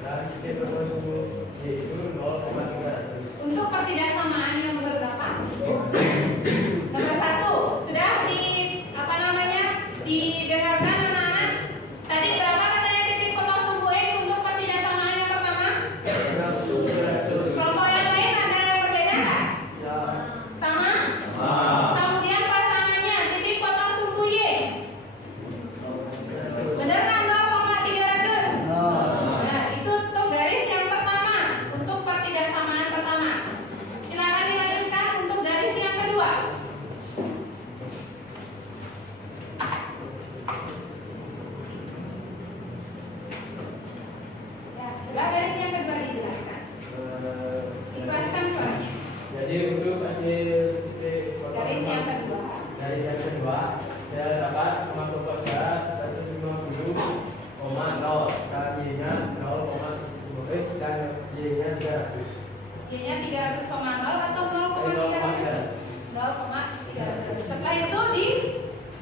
dan titik potong sumbu Y itu 0,300. Untuk pertidaksamaan yang nomor berapa? Nomor 1. Sudah didengarkan anak-anak? Tadi berapa katanya titik potong sumbu X untuk pertidaksamaan yang pertama? 300. Kelompok yang lain ada yang berbeda nggak? Sama? Kemudian pasangannya titik potong sumbu Y. Benar kan 0,300? Nah, itu untuk garis yang pertama, untuk pertidaksamaan pertama. Silakan dilanjutkan untuk garis yang kedua. Ya, coba garis yang kedua dijelaskan. Ikhlaskan suaranya. Jadi untuk hasil titik potong Garis yang kedua. saya dapat sama kelompok saya 150,0 dan Y-nya 0,10 dan Y-nya 300. Y-nya 300,0 atau 0,300? 0,300. Setelah itu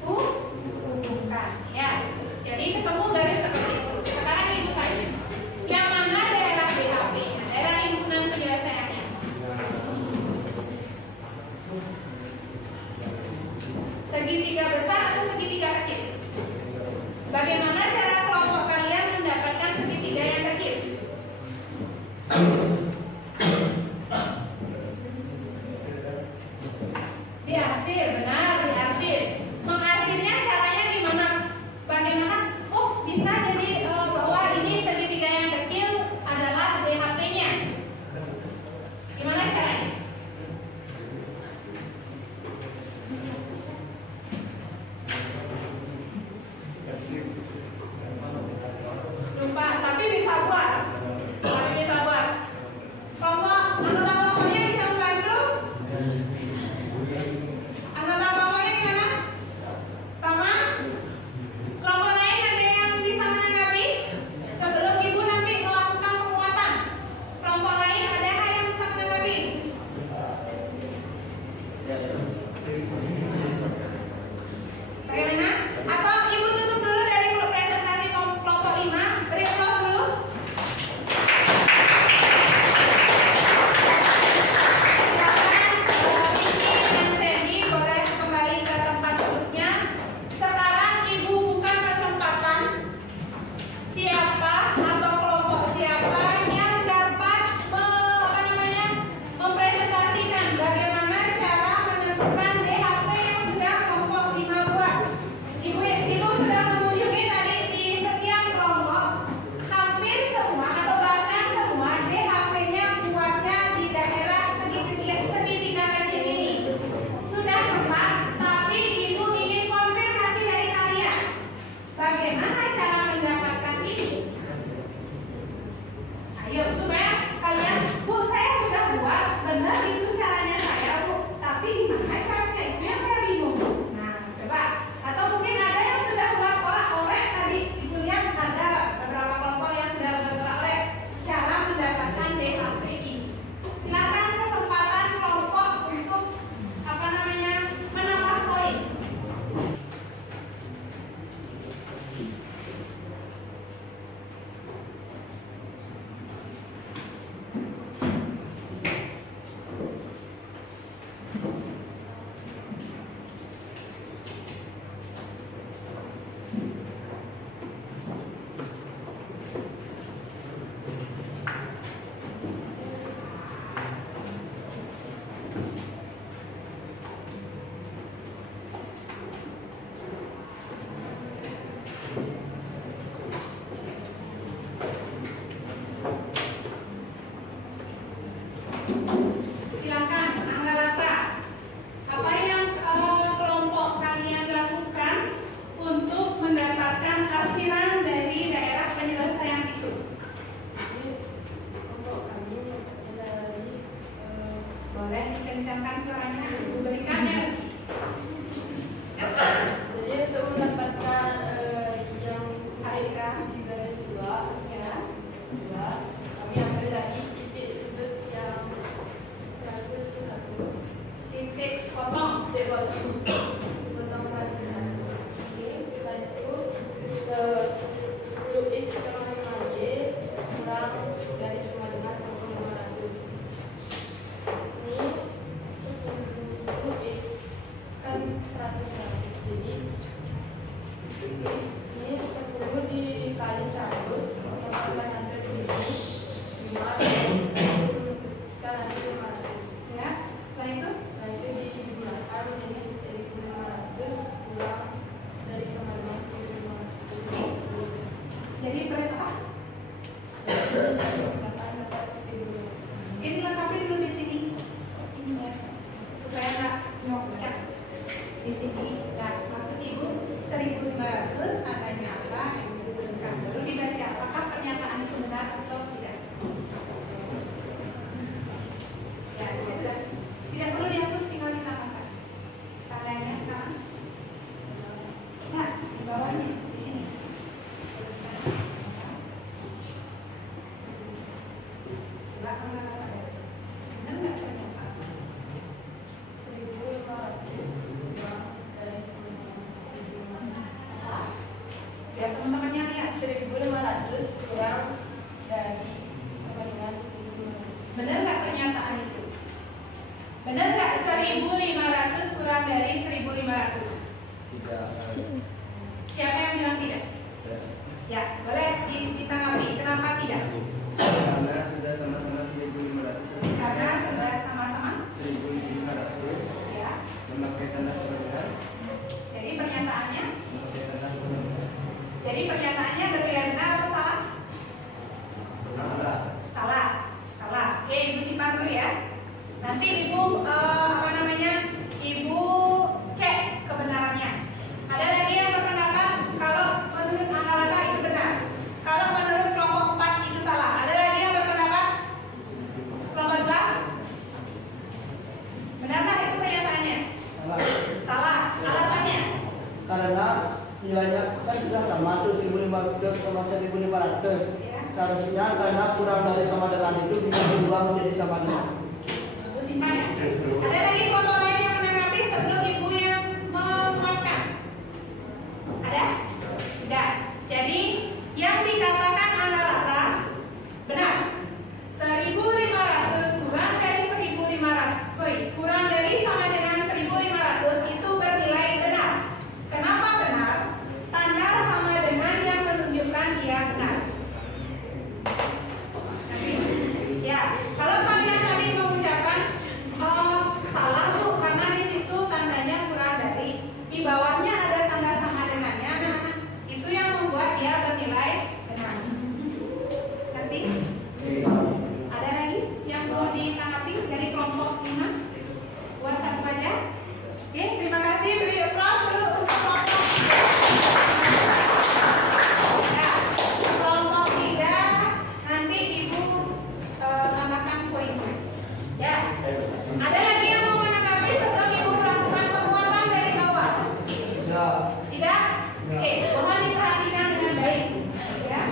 dihubungkan. Ya, jadi ketemu garis seperti itu. Sekarang ibu tanya, yang mana daerah BHP? Daerah himpunan penyelesaiannya. Segitiga besar atau segitiga kecil? Bagaimana cara kelompok kalian mendapatkan segitiga yang kecil? Diarsir, benar, diarsir. Mengarsirnya caranya gimana? Bagaimana? Oh, bisa jadi bahwa ini segitiga yang kecil adalah BHP-nya. Gimana caranya? Lupa, tapi bisa buat. Tapi bisa buat. Anggota kelompoknya bisa membantu? Anggota kelompoknya gimana? Sama? Kelompok lain ada yang bisa menanggapi? Sebelum ibu nanti melakukan penguatan, kelompok lain ada yang bisa menanggapi? Bagaimana? Atau ibu tutup dulu dari presentasi kelompok 5, beri close dulu. Silakan Vicky dan Sandy boleh kembali ke tempat duduknya. Sekarang ibu buka kesempatan siapa atau kelompok siapa yang dapat mempresentasikan bagaimana cara menentukan dipotong 100. Oke, setelah itu 10x ditambah 5y kurang dari sama dengan 1.500. Ini 10x kan 100. Jadi x ini 10 dikali 100 mendapatkan hasil 1000 kan hasil 500 ya. Setelah itu digunakan menjadi 1500 kurang dari sama dengan 1500. Jadi berapa? Ini lengkapi dulu di sini. Ini ya, supaya nggak nyocok di sini. Nah, maksud ibu 1500 tandanya apa? Ibu tuliskan dulu, dibaca apakah pernyataan itu benar atau tidak. Ya, sudah. Tidak perlu dihapus, tinggal ditambahkan tandanya sekarang. Nah, di bawahnya di sini. Silakan benar nggak ternyata? 1500 dari 1500. Biar teman-temannya lihat 1500 kurang dari sama dengan 1500. Benar nggak pernyataan itu? Benar nggak 1500 kurang dari 1500? Tidak. Siapa yang bilang tidak? Ya, boleh ditanggapi. Kenapa tidak? Karena sudah sama-sama 1.500. Karena sudah sama-sama 1.500. ya. Memakai tanda sebenarnya. Jadi pernyataannya, Memakai tanda sebenarnya. jadi pernyataannya berbeda benar atau salah? Salah. Salah. Salah. Oke, ibu simpan dulu ya. Nanti ibu ibu cek kebenarannya. Ada lagi yang berpendapat kalau menurut Angkalaka itu benar. Kalau menurut kelompok 4 itu salah. Ada lagi yang berpendapat kelompok 2? Benarkah itu pernyataannya? Salah. Salah. Alasannya? Karena nilainya kan sudah sama tuh 1.500 sama 1.500. Ya. Seharusnya karena kurang dari sama dengan itu bisa berubah menjadi sama dengan. Ibu simpan ya. Ada lagi kelompok lain yang menanggapi sebelum ibu yang menguatkan? Ada? Tidak. Jadi yang dikatakan Angkalaka benar. 1.500 kurang dari 1.500, kurang dari sama dengan 1.500 itu bernilai benar. Kenapa benar? Tanda sama dengan yang menunjukkan dia benar. Ya, kalau kalian tadi mengucapkan salah tuh karena di situ tandanya kurang dari, di bawahnya ada tanda sama dengannya, anak-anak. Itu yang membuat dia bernilai benar. Nanti ada lagi yang mau ditanggapi dari kelompok 5? Buat satu aja. Oke, terima kasih. Beri applause dulu untuk kelompok 3. Ya, kelompok 3 nanti ibu tambahkan poinnya. Ya. Ada lagi yang mau menanggapi sebelum ibu melakukan penguatan dari bawah? Ya. Tidak? Oke, mohon diperhatikan dengan baik. Ya.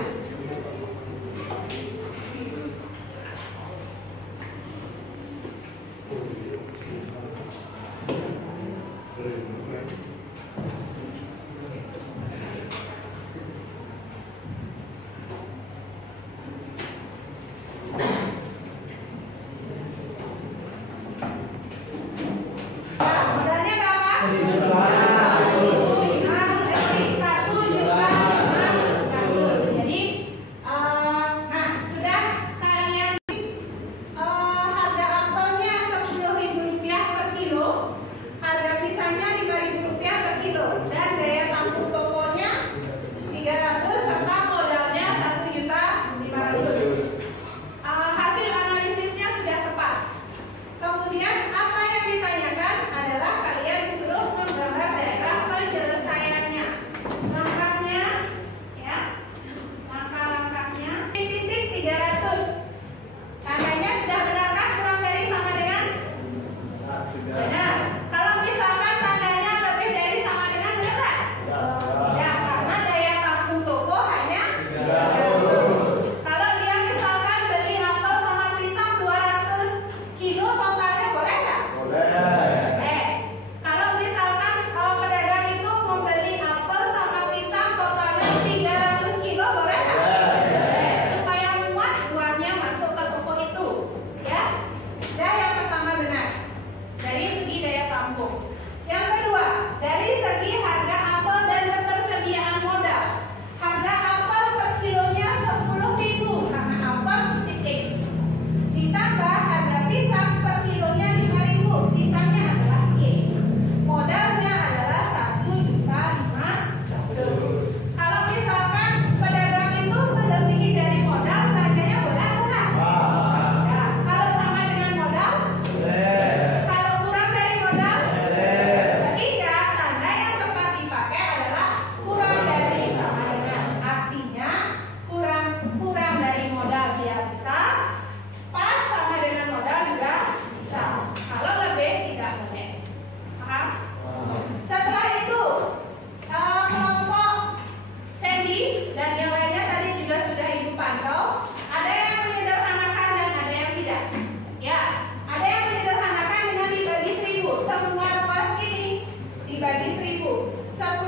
Modalnya berapa? 1.500.000. Jadi, nah sudah kalian harga apelnya Rp10.000 per kilo, harga pisangnya Rp5.000 per kilo, dan daya tampung tokonya 300 serta modalnya 1.500.000. Hasil analisisnya sudah tepat. Kemudian apa yang ditanyakan adalah kalian disuruh menggambar daerah penyelesaiannya. Langkahnya, ya, langkah-langkahnya. Titik 300. Tandanya sudah benarkah kurang dari sama dengan? Sudah. Benar. Kalau misalkan tandanya lebih dari sama dengan benar?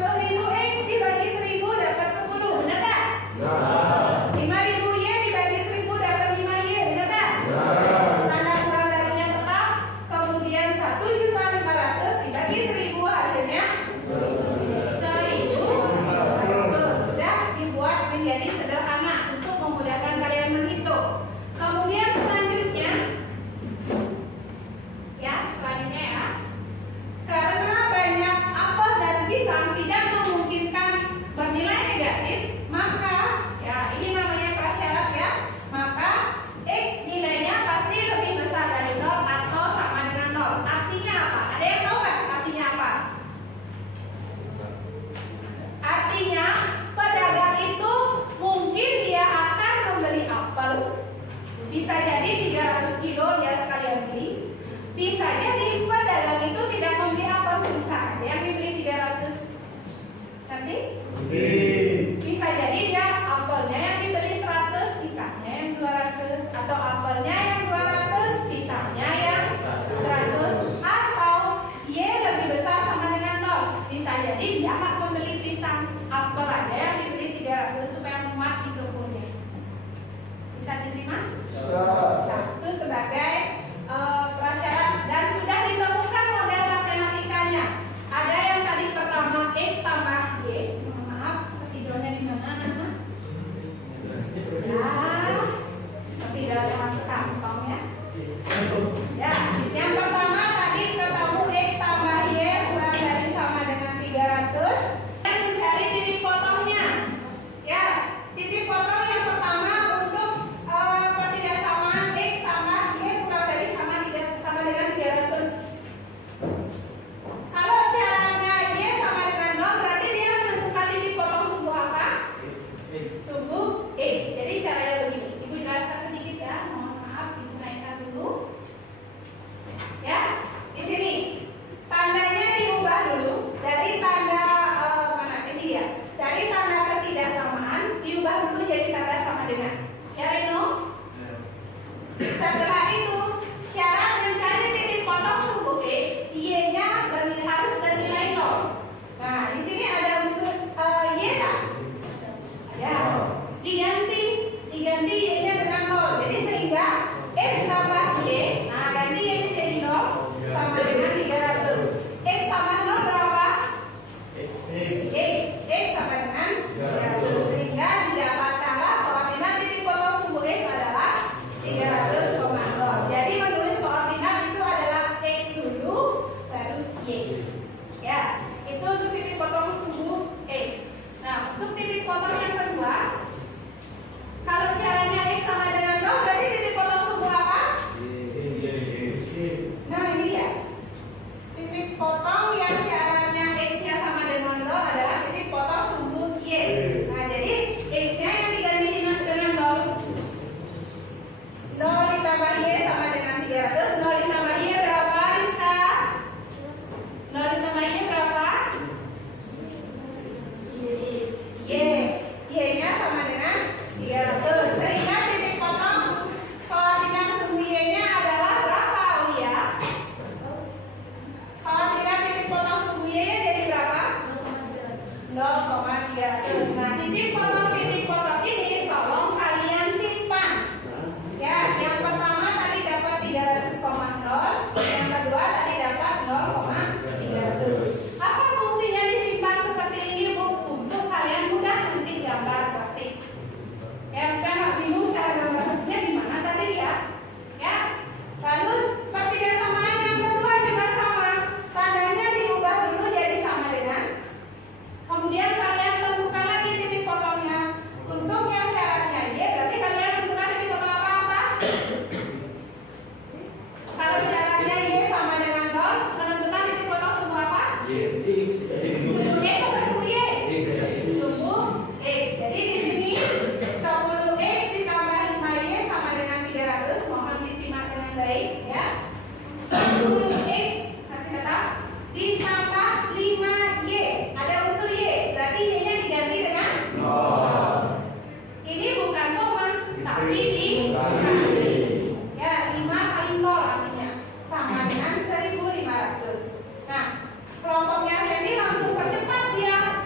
10.000 X dibagi 1.000 dapat 10, benar nggak? 5.000 Y dibagi 1.000 dapat 5 Y, benar nggak? Tanda kurang darinya tetap. Kemudian 1.500.000 dibagi 1.000 hasilnya 1.500. Sudah dibuat menjadi sederhana untuk memudahkan kalian menghitung. Kemudian selanjutnya ya, karena banyak apel dan pisang tidak memungkinkan bernilai negatif, maka ya ini namanya prasyarat ya, maka X nilainya pasti lebih besar dari 0 atau sama dengan 0. Artinya apa? Ada yang tahu nggak artinya apa? Artinya pedagang itu mungkin dia akan membeli apel, bisa jadi 300 kilo dia sekalian beli. Bisa jadi pedagang itu tidak membeli apel, bisa ada yang dibeli 300. Nanti? Bisa jadi dia apelnya yang dibeli 100, pisangnya yang 200, atau apelnya yang 200, pisangnya yang 100, atau Y lebih besar sama dengan 0. Bisa jadi dia nggak membeli pisang, apel aja yang dibeli 300 supaya muat di kebunnya. Bisa diterima? Itu sebagai prasyarat dan sudah ditemukan model matematikanya. Ada yang tadi pertama X tambah Y. Mohon maaf, setidaknya di mana Nana? Ya, setidaknya masuk kantong ya. Ya, yang pertama tadi ketemu X tambah Y kurang dari sama dengan 300. Dan mencari titik potongnya. Ya, titik potong yang pertama untuk ketidaksamaan X tambah Y kurang dari sama dengan 300. Kalau syaratnya Y sama dengan 0, berarti dia menentukan titik potong sumbu apa? Sumbu X. Jadi caranya begini. Ibu jelaskan sedikit ya. Mohon maaf, Ibu naikkan dulu. Ya, di sini tandanya diubah dulu dari tanda mana ini ya? Dari tanda ketidaksamaan diubah dulu jadi tanda sama dengan. Ya Reno? Setelah itu syarat mencari titik potong sumbu X, Y-nya harus bernilai 0. Nah, di sini ada unsur Y tak? Ada. Diganti Y-nya dengan 0. Jadi sehingga X tambah Y, nah ganti Y-nya jadi 0 sama dengan 300. X sama 0 berapa? X sama dengan 300. Sehingga didapatkanlah koordinat titik potong sumbu X adalah 300,0. Jadi menulis koordinat itu adalah X dulu baru Y. Ya, itu untuk titik potong sumbu X. Nah, untuk titik potong yang kedua, kalau syaratnya X sama dengan 0, berarti titik potong sumbu apa? Nah, ini ya. Titik potong yang syaratnya X-nya sama dengan 0 adalah titik potong sumbu Y. Nah, jadi X-nya yang diganti dengan 0. 0 ditambah Y sama dengan 300. 0 ditambah Y berapa, Rizka? 0 ditambah Y berapa? Y-nya sama dengan 300. Sehingga titik potong koordinat sumbu Y-nya adalah berapa, Ulia? Koordinat titik potong sumbu Y-nya jadi berapa? 0,300. Nah, titik potong ini tolong kalian simpan. Ya, yang pertama tadi dapat 300,0, yang kedua tadi dapat 0,300. Apa fungsinya disimpan seperti ini, Bu? Untuk kalian mudah nanti gambar grafik. Ya, supaya nggak bingung cara gambar grafiknya di mana tadi ya. Ya, lalu ketidaksamaan yang kedua juga sama. Tandanya diubah dulu jadi sama dengan. Kemudian kalian tentukan lagi titik potongnya. Untuk yang syaratnya Y, berarti kalian tentukan titik potong apa? Kalau syaratnya Y sama dengan 0, menentukan titik potong sumbu apa? Sumbu X atau sumbu Y? Sumbu X. Jadi di sini 10X ditambah 5Y sama dengan 300. Mohon disimak dengan baik ya. 10X masih tetap ditambah 5Y. Ada unsur Y, berarti Y-nya diganti dengan 0. Ini bukan koma, tapi dikali. Ya, 5 kali 0 artinya sama dengan 1.500. Nah, kelompoknya Sandy langsung percepat dia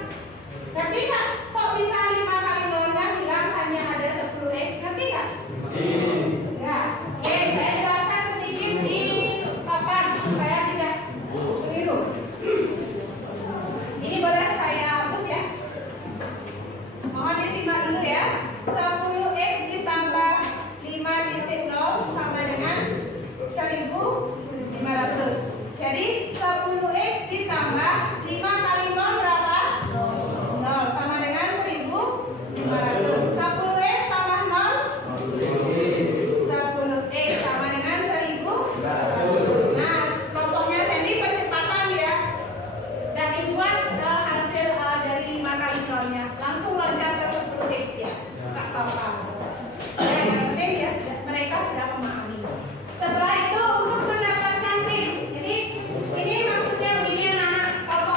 10x ditambah 5 kali 0 berapa? 0 sama dengan 1500. 10x tambah 0 10x sama dengan 1000. Nah, contohnya Sandy percepatan ya. Dan dibuat hasil dari 5 kali 0-nya. Langsung loncat ke 10x ya. Tak apa-apa. Yang penting ya mereka sudah memahami. Setelah itu untuk mendapatkan x. Jadi ini maksudnya begini anak-anak. Kalau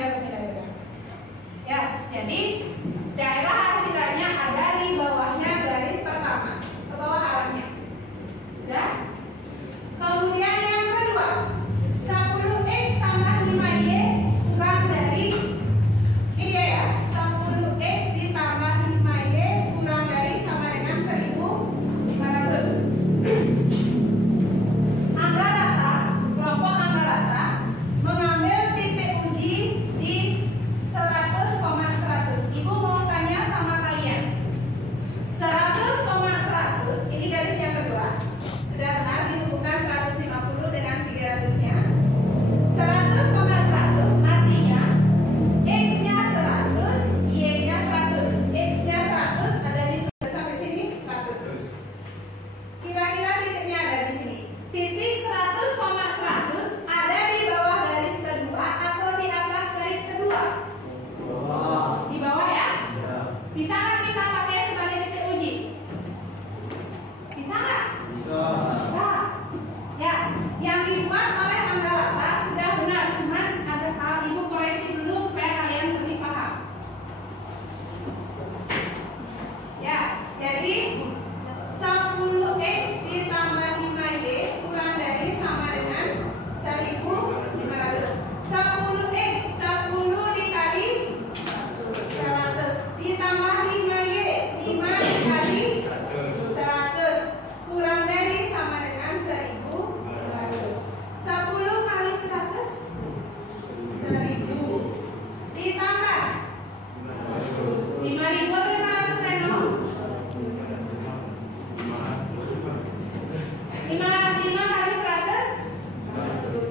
tidak berbeda-beda. Ya, jadi daerah arsilanya ada di bawahnya garis pertama, ke bawah arahnya. Sudah? Kemudian yang kedua, 10x tambah 5y kurang dari ini dia ya, 10x ditambah 5y kurang dari sama dengan 1500. Angka rata, kelompok angka rata mengambil titik uji di 100,100. Ibu mau tanya sama kalian, 100,100 ini garis yang kedua. Sudah benar dihubungkan 150 dengan 300-nya. 100,100 artinya X-nya 100, Y-nya 100. X-nya 100 ada di sampai sini 100. Kira-kira titiknya ada di sini. Titik 100,100 ada di bawah garis kedua atau di atas garis kedua? Di bawah ya? Bisa nggak kita pakai sebagai titik uji? Bisa nggak? Bisa. Ya, yang dibuat oleh angka rata sudah benar, cuman ada ibu koreksi dulu supaya kalian lebih paham. Ya, jadi 10x ditambah 5y kurang dari sama dengan 1500. 10x 10 dikali 100 ditambah 5y 5 dikali 100 kurang dari sama dengan 1500. 10 kali 100 1000 ditambah 5000 atau 500 Reno? 5 kali 100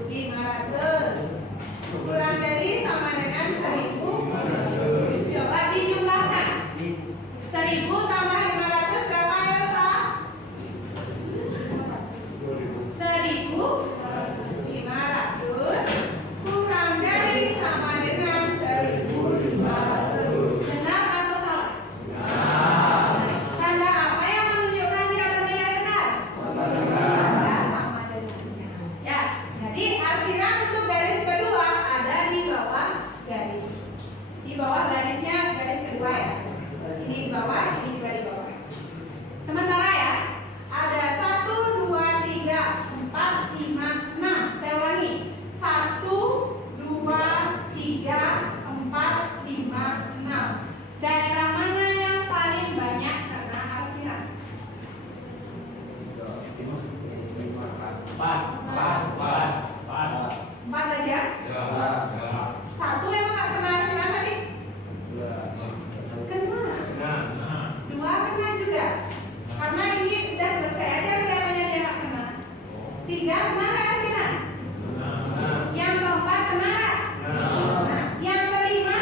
500 kurang dari sama dengan 1000. Coba dijumlahkan. 1000 tambah 500 berapa Elsa? 1500 kurang dari sama dengan 1500. Benar atau salah? Tanda apa yang menunjukkan dia bernilai benar? Ya, sama dengannya. Ya, jadi arsiran untuk garis kedua ada di bawah garis. Di bawah garisnya garis kedua ya. Ini di bawah, ini juga di bawah. Sementara ya, ada 1, 2, 3, 4, 5, 6. Saya ulangi. 1, 2, 3, 4, 5, 6. Daerah mana yang paling banyak kena arsiran? 4 aja? 1 emang nggak kena arsiran tadi? Kena. 2 kena juga. Karena ini udah selesai aja kelihatannya dia nggak kena. 3 kena nggak arsiran? Yang keempat kena nggak? Yang kelima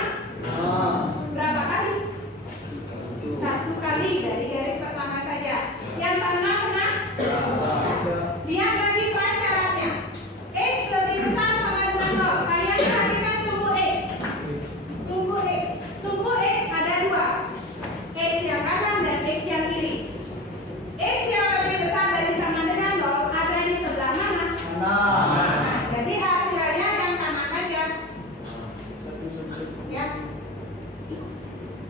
berapa kali? 1 kali dari garis pertama saja. Yang keenam kena? Lihat lagi prasyaratnya. X lebih besar sama dengan 0. Kalian perhatikan sumbu X. Sumbu X ada 2. X yang kanan dan X yang kiri. X yang lebih besar dari sama dengan 0 ada di sebelah mana? Nah, jadi arsirannya yang kanan aja. Ya.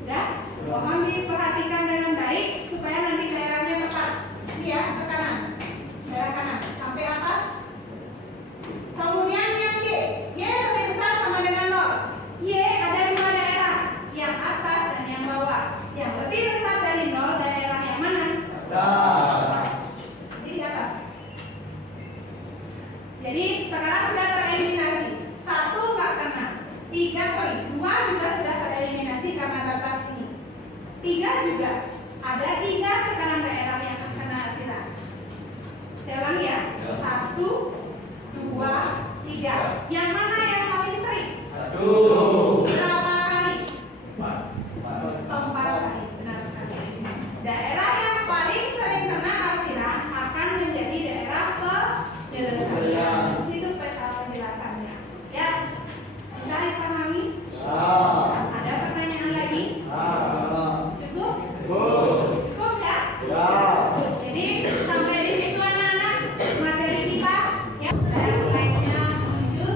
Sudah? Mohon diperhatikan dengan baik supaya nanti daerahnya tepat. Ini ya, ke kanan. Daerah kanan sampai atas. Kemudian yang Y. Y lebih besar sama dengan 0. Y ada 2 daerah, yang atas dan yang bawah. Yang lebih besar dari 0 daerah yang mana? Di atas. Jadi sekarang sudah tereliminasi. 1 nggak kena. 2 juga sudah tereliminasi karena batas ini. 3 juga. Ada 3 sekarang daerah yang kena arsiran. Saya ulangi ya. 1, 2, 3. Yang mana yang paling sering? 1. Berapa kali? 4. 4 kali. Benar sekali. Daerah yang paling sering kena arsiran akan menjadi daerah penyelesaian. Di situ peta penjelasannya. Ya, bisa dipahami? Ada pertanyaan lagi? Cukup? Cukup ya? Jadi sampai di situ anak-anak materi kita. Ya, slide-nya muncul.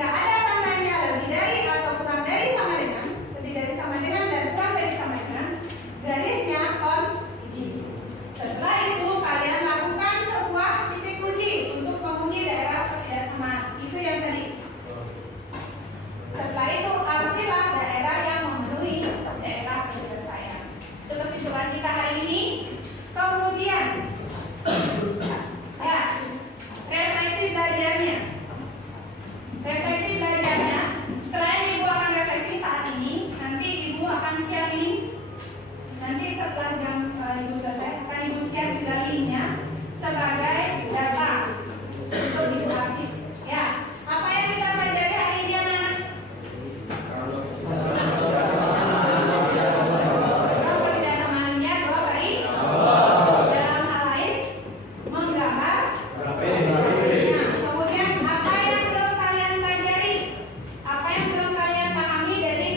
Jika ada tandanya lebih dari atau kurang dari sama dengan, lebih dari sama dengan dan kurang dari sama dengan, garisnya continue. Setelah itu kalian lakukan sebuah titik uji untuk menguji daerah pertidaksama. Itu yang tadi. Setelah itu arsilah daerah yang memenuhi daerah penyelesaian. Itu kesimpulan kita hari ini. Kemudian ya, refleksi belajarnya. Refleksi belajarnya, selain ibu akan refleksi saat ini, nanti ibu akan share link. Nanti setelah jam ibu selesai, akan ibu share juga linknya sebagai data untuk edukasi. Ya, apa yang kita pelajari hari ini anak-anak? Pertidaksamaan dua baik. Dalam hal lain, menggambar. Kemudian apa yang belum kalian pelajari? Apa yang belum kalian pahami dari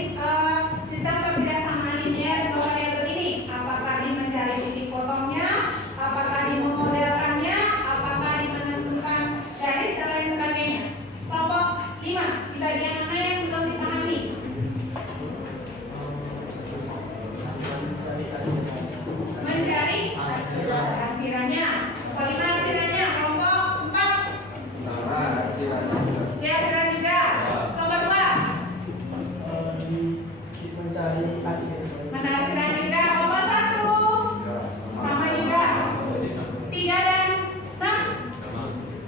sistem pertidaksamaan linear dua variabel ini? Apakah di mencari titik potongnya? Apakah di memodelkannya? Apakah di menentukan garis dan lain sebagainya? Kelompok 5, di bagian mana yang belum dipahami? Mencari arsirannya. Kelompok 5 arsirannya. Kelompok 4 Sama hasilnya juga. ya arsiran juga. Kelompok 2 mencari hasil. mana arsiran juga. Kelompok 1 sama juga. 3 dan 6.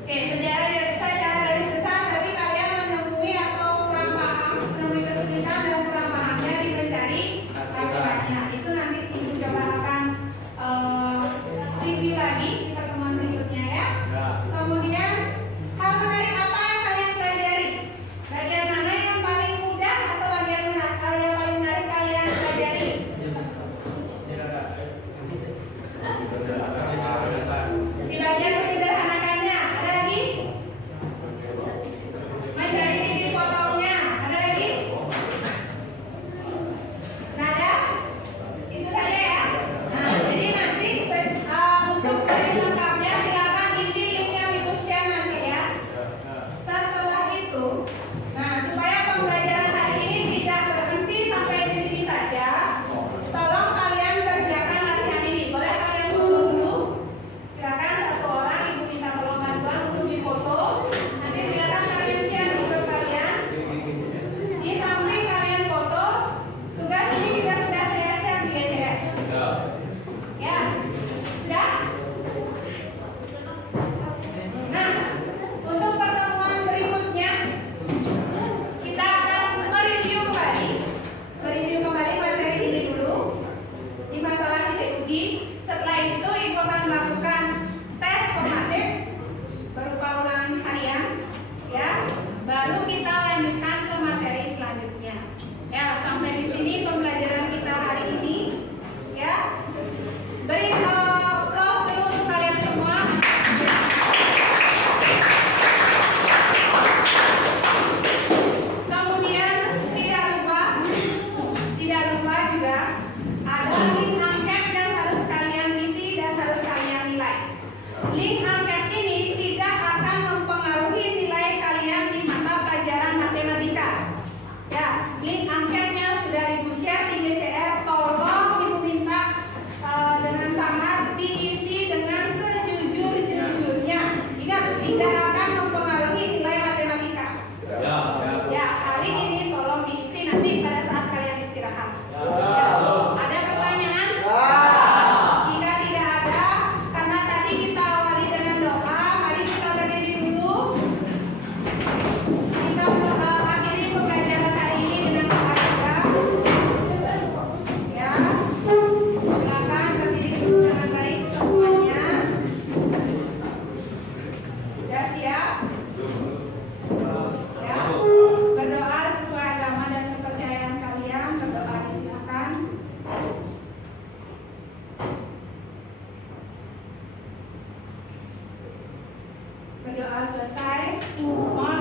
Oke, secara garis besar, tapi kalian menemui atau kurang paham, menemui kesulitan dan kurang pahamnya di mencari arsirannya. Itu nanti ibu coba akan review lagi di pertemuan berikutnya ya. Kemudian hal menarik apa yang kalian pelajari? Bagian mana yang paling mudah atau bagian mana yang paling menarik kalian pelajari? Di bagian menyederhanakannya, ada lagi? Mencari titik potongnya, ada lagi? Nggak ada? Itu saja ya. Nah, jadi nanti untuk lebih lengkapnya silakan isi link yang ibu share nanti ya. Setelah itu, nah supaya pembelajaran hari ini tidak berhenti sampai di sini saja, tolong kalian kerjakan latihan ini. Boleh kalian foto dulu? Silakan satu orang ibu minta tolong bantuan untuk difoto. Nanti silakan kalian share di grup kalian. Di samping kalian foto, tugas ini juga sudah saya share di GCF. Ya, sudah? Nah, untuk pertemuan berikutnya kita akan mereview kembali materi ini dulu di masalah titik uji. Setelah itu ibu akan melakukan tes formatif berupa ulangan harian, ya. Baru kita lanjutkan ke materi selanjutnya. Ya, sampai di sini pembelajaran kita hari ini, ya. Beri applause dulu untuk kalian semua. Kemudian tidak lupa juga ada link angket yang harus kalian isi dan harus kalian nilai. Link angket ini tidak akan mempengaruhi nilai kalian di mata pelajaran matematika. Ya, link angketnya sudah ibu share di GCR. Tolong ibu minta dengan sangat diisi dengan sejujur-jujurnya. Ingat, tidak akan mempengaruhi nilai matematika. Ya, hari ini tolong diisi nanti pada saat kalian istirahat. Ya, ada pertanyaan? Jika tidak ada, karena tadi kita awali dengan doa, mari kita berdiri dulu. Kita akhiri pembelajaran hari ini dengan doa juga. Ya, silakan berdiri dulu dengan baik semuanya. Sudah siap? Ya, berdoa sesuai agama dan kepercayaan kalian. Berdoa disilakan. Berdoa selesai. Mohon